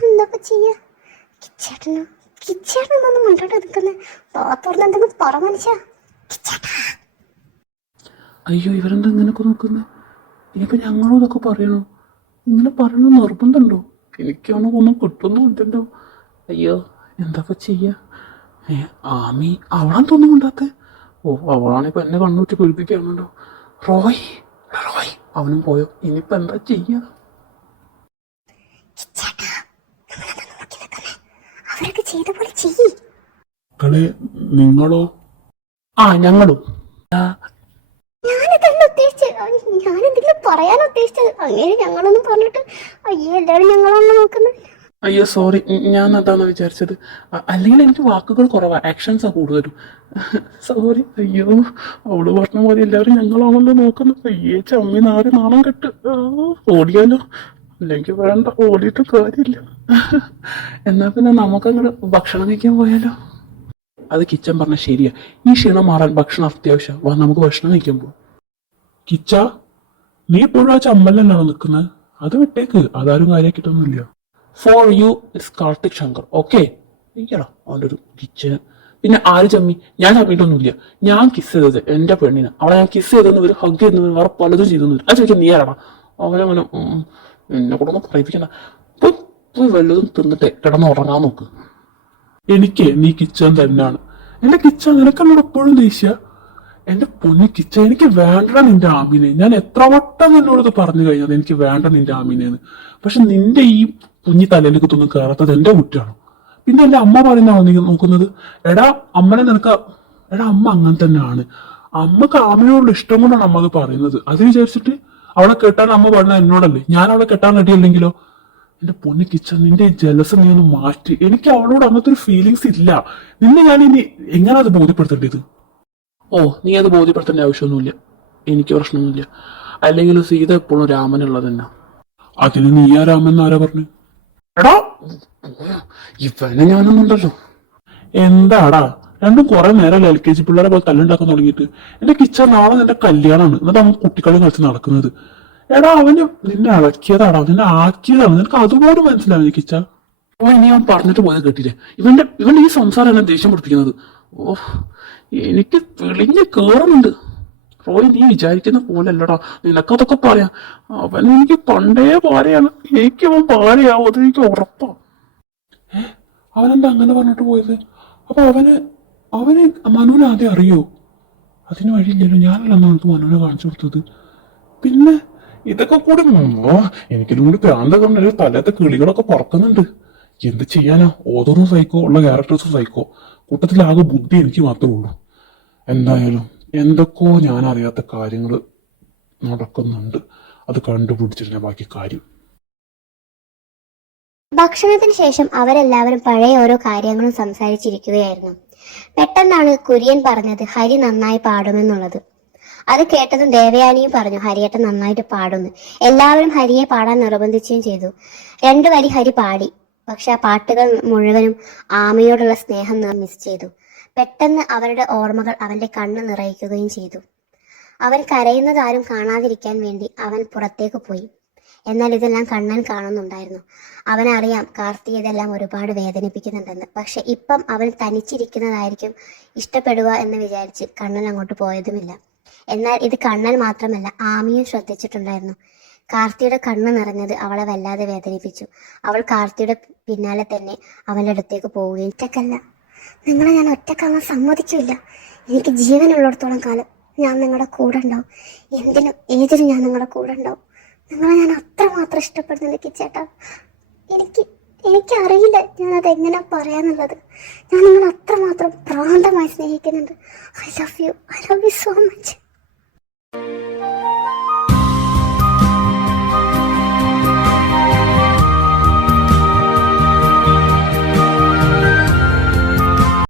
എന്താ ചെയ്യാ? കിച്ചേട്ടനൊന്നും മിണ്ടാണ്ട് നിൽക്കുന്നത്. തോർന്ന് എന്തെങ്കിലും പറ മനുഷ്യ. അയ്യോ, ഇവരെന്താ ഇങ്ങനൊക്കെ നോക്കുന്നത്? ഇനിയിപ്പോ ഞങ്ങളും ഇതൊക്കെ പറയണോ? ഇങ്ങനെ പറയണ നിർബന്ധമുണ്ടോ? എനിക്കാണോ ഒന്നും കിട്ടുന്നുണ്ടല്ലോ. അയ്യോ, എന്താ ചെയ്യാ? ആമി അവളാൻ തോന്നുന്നുണ്ടാത്തെ. ഓ, അവളാണിപ്പോ എന്നെ കണ്ണൂറ്റി പേടിപ്പിക്കാണല്ലോ. റോയ് റോയ് അവനും പോയോ? ഇനിയിപ്പോ എന്താ ചെയ്യാ? മക്കളെ നിങ്ങളോ? ഞങ്ങളും. ഞാനെന്തെങ്കിലും പറയാൻ ഉദ്ദേശിച്ചത്. അങ്ങനെ ഞങ്ങളൊന്നും പറഞ്ഞിട്ട് അയ്യേ എല്ലാവരും ഞങ്ങളാണ് നോക്കുന്നത്. അയ്യോ സോറി, ഞാൻ അതാന്ന് വിചാരിച്ചത്. അല്ലെങ്കിൽ എനിക്ക് വാക്കുകൾ കുറവാ, ആക്ഷൻസാ കൂടുതലും. സോറി. അയ്യോ, അവള് പറഞ്ഞ പോലെ എല്ലാവരും ഞങ്ങളാണല്ലോ നോക്കുന്നത്. അയ്യേ ചമ്മി നാണം കെട്ട്. ഓടിയാലോ? അല്ലെങ്കിൽ വേണ്ട, ഓടിയിട്ട് കാര്യമില്ല. എന്നാ പിന്നെ നമുക്കങ്ങനെ ഭക്ഷണം കഴിക്കാൻ പോയാലോ? അത് കിച്ചൻ പറഞ്ഞ ശരിയാ. ഈ ക്ഷീണം മാറാൻ ഭക്ഷണം അത്യാവശ്യം. വാ നമുക്ക് ഭക്ഷണം കഴിക്കാൻ പോവാം. കിച്ച, നീ ഇപ്പോഴും ആ ചമ്മലിലാണോ നിൽക്കുന്നത്? അത് വിട്ടേക്ക്, അതാരും കാര്യമാക്കിയിട്ടൊന്നുമില്ല. For you is Karthik Shankar. Okay, ഇരിക്കടാ അവൻ്റെ ഒരു കിച്ചന്. പിന്നെ ആര് ചമ്മി? ഞാൻ ചമ്മിയിട്ടൊന്നുമില്ല. ഞാൻ കിസ് ചെയ്തത് എന്റെ പെണ്ണിന്. അവളെ ഞാൻ കിസ് ചെയ്തെന്ന് വരും, ഹഗ് ചെയ്തെന്ന് വരും, വേറെ പലതും ചെയ്തെന്ന് വരും. അത് ചോദിക്കാൻ നീ ആരാടാ? അവനെ എന്നെ കൂടെ ഒന്ന് പറയിപ്പിക്കണ്ട. പോയി വല്ലതും തിന്നിട്ടേ കിടന്നുറങ്ങാൻ നോക്ക്. എനിക്ക് നീ കിച്ചൻ തന്നെയാണ്. എന്റെ കിച്ചൻ നിനക്കല്ലോട് എപ്പോഴും ദേഷ്യ. എന്റെ പൊന്നു കിച്ച, എനിക്ക് വേണ്ട നിന്റെ ആമിനെ. ഞാൻ എത്ര വട്ടം എന്നോട് പറഞ്ഞു കഴിഞ്ഞത് എനിക്ക് വേണ്ട നിന്റെ ആമിനെന്ന്. പക്ഷെ നിന്റെ ഈ കുഞ്ഞി തലയിലേക്ക് തൊന്നും കയറാത്തത് എന്റെ കുറ്റാണ്. പിന്നെ എന്റെ അമ്മ പറയുന്നതാണോ നീ നോക്കുന്നത്? എടാ അമ്മനെ നിനക്ക്, എടാ അമ്മ അങ്ങനെ തന്നെയാണ്. അമ്മക്ക് ആമിനോടുള്ള ഇഷ്ടം കൊണ്ടാണ് അമ്മ അത് പറയുന്നത്. അത് വിചാരിച്ചിട്ട് അവളെ കെട്ടാൻ അമ്മ പറഞ്ഞ എന്നോടല്ലേ. ഞാൻ അവളെ കെട്ടാൻ റെഡിയല്ലെങ്കിലോ? എന്റെ പൊന്നു കിച്ചൻ, നിന്റെ ഈ ജലസ് നീ ഒന്ന് മാറ്റി. എനിക്ക് അവളോട് അങ്ങനത്തെ ഒരു ഫീലിങ്സ് ഇല്ല. നിന്നെ ഞാൻ ഇനി എങ്ങനെ അത് ബോധ്യപ്പെടുത്തേണ്ടത്? ഓ, നീ അത് ബോധ്യപ്പെടുത്തേണ്ട ആവശ്യമൊന്നുമില്ല. എനിക്ക് പ്രശ്നമൊന്നുമില്ല. അല്ലെങ്കിൽ സീത എപ്പോഴും രാമനുള്ളത് തന്നെ. അതിന് നീയാ രാമൻ ആരാ പറഞ്ഞു? എടാ ഇവനെ ഞാനൊന്നുണ്ടല്ലോ. എന്താടാ രണ്ടും കുറെ നേരം LKG പിള്ളേരെ പോലെ തല്ലുണ്ടാക്കാൻ തുടങ്ങിയിട്ട്. എന്റെ കിച്ചൻ നാളെ നിന്റെ കല്യാണമാണ്. എന്നിട്ട് അവൻ കുട്ടികളെ കളിച്ച് നടക്കുന്നത്. എടാ അവന് നിന്നെ അടക്കിയതാടാ, നിന്നെ ആക്കിയതാണ്. നിനക്ക് അതുപോലെ മനസ്സിലാവും കിച്ച. ഓ, ഇനി അവൻ പറഞ്ഞിട്ട് പോയത് കേട്ടില്ലേ? ഇവന്റെ ഈ സംസാരം എന്നെ ദേഷ്യം പിടിപ്പിക്കുന്നത്. ഓ, എനിക്ക് തെളിഞ്ഞ് കേറുന്നുണ്ട്. റോയ്, നീ വിചാരിക്കുന്ന പോലല്ലടാ. നിനക്കതൊക്കെ പറയാം. അവൻ എനിക്ക് പണ്ടേ പാരയാണ്. എനിക്ക് അവൻ പാരയാവും, അത് എനിക്ക് ഉറപ്പാ. അവനെന്താ അങ്ങനെ പറഞ്ഞിട്ട് പോയത്? അപ്പൊ അവന് മനുവിനെ ആദ്യം അറിയോ? അതിന് വഴിയില്ലല്ലോ. ഞാനല്ല നമുക്ക് മനുവിനെ കാണിച്ചു കൊടുത്തത്. പിന്നെ ഇതൊക്കെ കൂടി എനിക്കിതും കൂടി പ്രാന്ത കണ്ടൊരു തലത്തെ കിളികളൊക്കെ പറക്കുന്നുണ്ട്. എന്ത് ചെയ്യാനാ, ഓരോന്നും സൈക്കോ, ഉള്ള ക്യാരക്ടേഴ്സും സൈക്കോ, കൂട്ടത്തിലാകെ ബുദ്ധി എനിക്ക് മാത്രമേ ഉള്ളൂ. എന്തായാലും എന്തൊക്കെയോ ഞാൻ അറിയാത്ത കാര്യങ്ങൾ നടക്കുന്നുണ്ട്. അത് കണ്ടുപിടിച്ചിട്ട് ബാക്കി കാര്യം. ഭക്ഷണത്തിന് ശേഷം അവരെല്ലാവരും പഴയ ഓരോ കാര്യങ്ങളും സംസാരിച്ചിരിക്കുകയായിരുന്നു. പെട്ടെന്നാണ് കുര്യൻ പറഞ്ഞത് ഹരി നന്നായി പാടുമെന്നുള്ളത്. അത് കേട്ടതും ദേവയാനിയും പറഞ്ഞു ഹരിയേട്ടൻ നന്നായിട്ട് പാടുന്നു. എല്ലാവരും ഹരിയെ പാടാൻ നിർബന്ധിക്കുകയും ചെയ്തു. 2 വരി ഹരി പാടി. പക്ഷെ ആ പാട്ടുകൾ മുഴുവനും ആമയോടുള്ള സ്നേഹം മിസ് ചെയ്തു. പെട്ടെന്ന് അവരുടെ ഓർമ്മകൾ അവന്റെ കണ്ണ് നിറയ്ക്കുകയും ചെയ്തു. അവൻ കരയുന്നത് ആരും കാണാതിരിക്കാൻ വേണ്ടി അവൻ പുറത്തേക്ക് പോയി. എന്നാൽ ഇതെല്ലാം കണ്ണൻ കാണുന്നുണ്ടായിരുന്നു. അവനറിയാം കാർത്തി ഇതെല്ലാം ഒരുപാട് വേദനിപ്പിക്കുന്നുണ്ടെന്ന്. പക്ഷെ ഇപ്പം അവൻ തനിച്ചിരിക്കുന്നതായിരിക്കും ഇഷ്ടപ്പെടുക എന്ന് വിചാരിച്ച് കണ്ണൻ അങ്ങോട്ട് പോയതുമില്ല. എന്നാൽ ഇത് കണ്ണൻ മാത്രമല്ല, ആമിയും ശ്രദ്ധിച്ചിട്ടുണ്ടായിരുന്നു. കാർത്തിയുടെ കണ്ണ് നിറഞ്ഞത് അവളെ വല്ലാതെ വേദനിപ്പിച്ചു. അവൾ കാർത്തിയുടെ പിന്നാലെ തന്നെ അവൻ്റെ അടുത്തേക്ക് പോവുകയും, ഒറ്റക്കല്ല, നിങ്ങളെ ഞാൻ ഒറ്റക്കാവാൻ സമ്മതിക്കില്ല. എനിക്ക് ജീവനുള്ളിടത്തോളം കാലം ഞാൻ നിങ്ങളുടെ കൂടെ ഉണ്ടാവും. എന്തിനും ഏതിനും ഞാൻ നിങ്ങളുടെ കൂടെ ഉണ്ടാവും. നിങ്ങളെ ഞാൻ അത്രമാത്രം ഇഷ്ടപ്പെടുന്നുണ്ട് കിച്ചേട്ടാ. എനിക്കറിയില്ല ഞാനത് എങ്ങനെ പറയാന്നുള്ളത്. ഞാൻ നിങ്ങളെ അത്രമാത്രം പ്രാന്തമായി സ്നേഹിക്കുന്നുണ്ട്. I love you so much.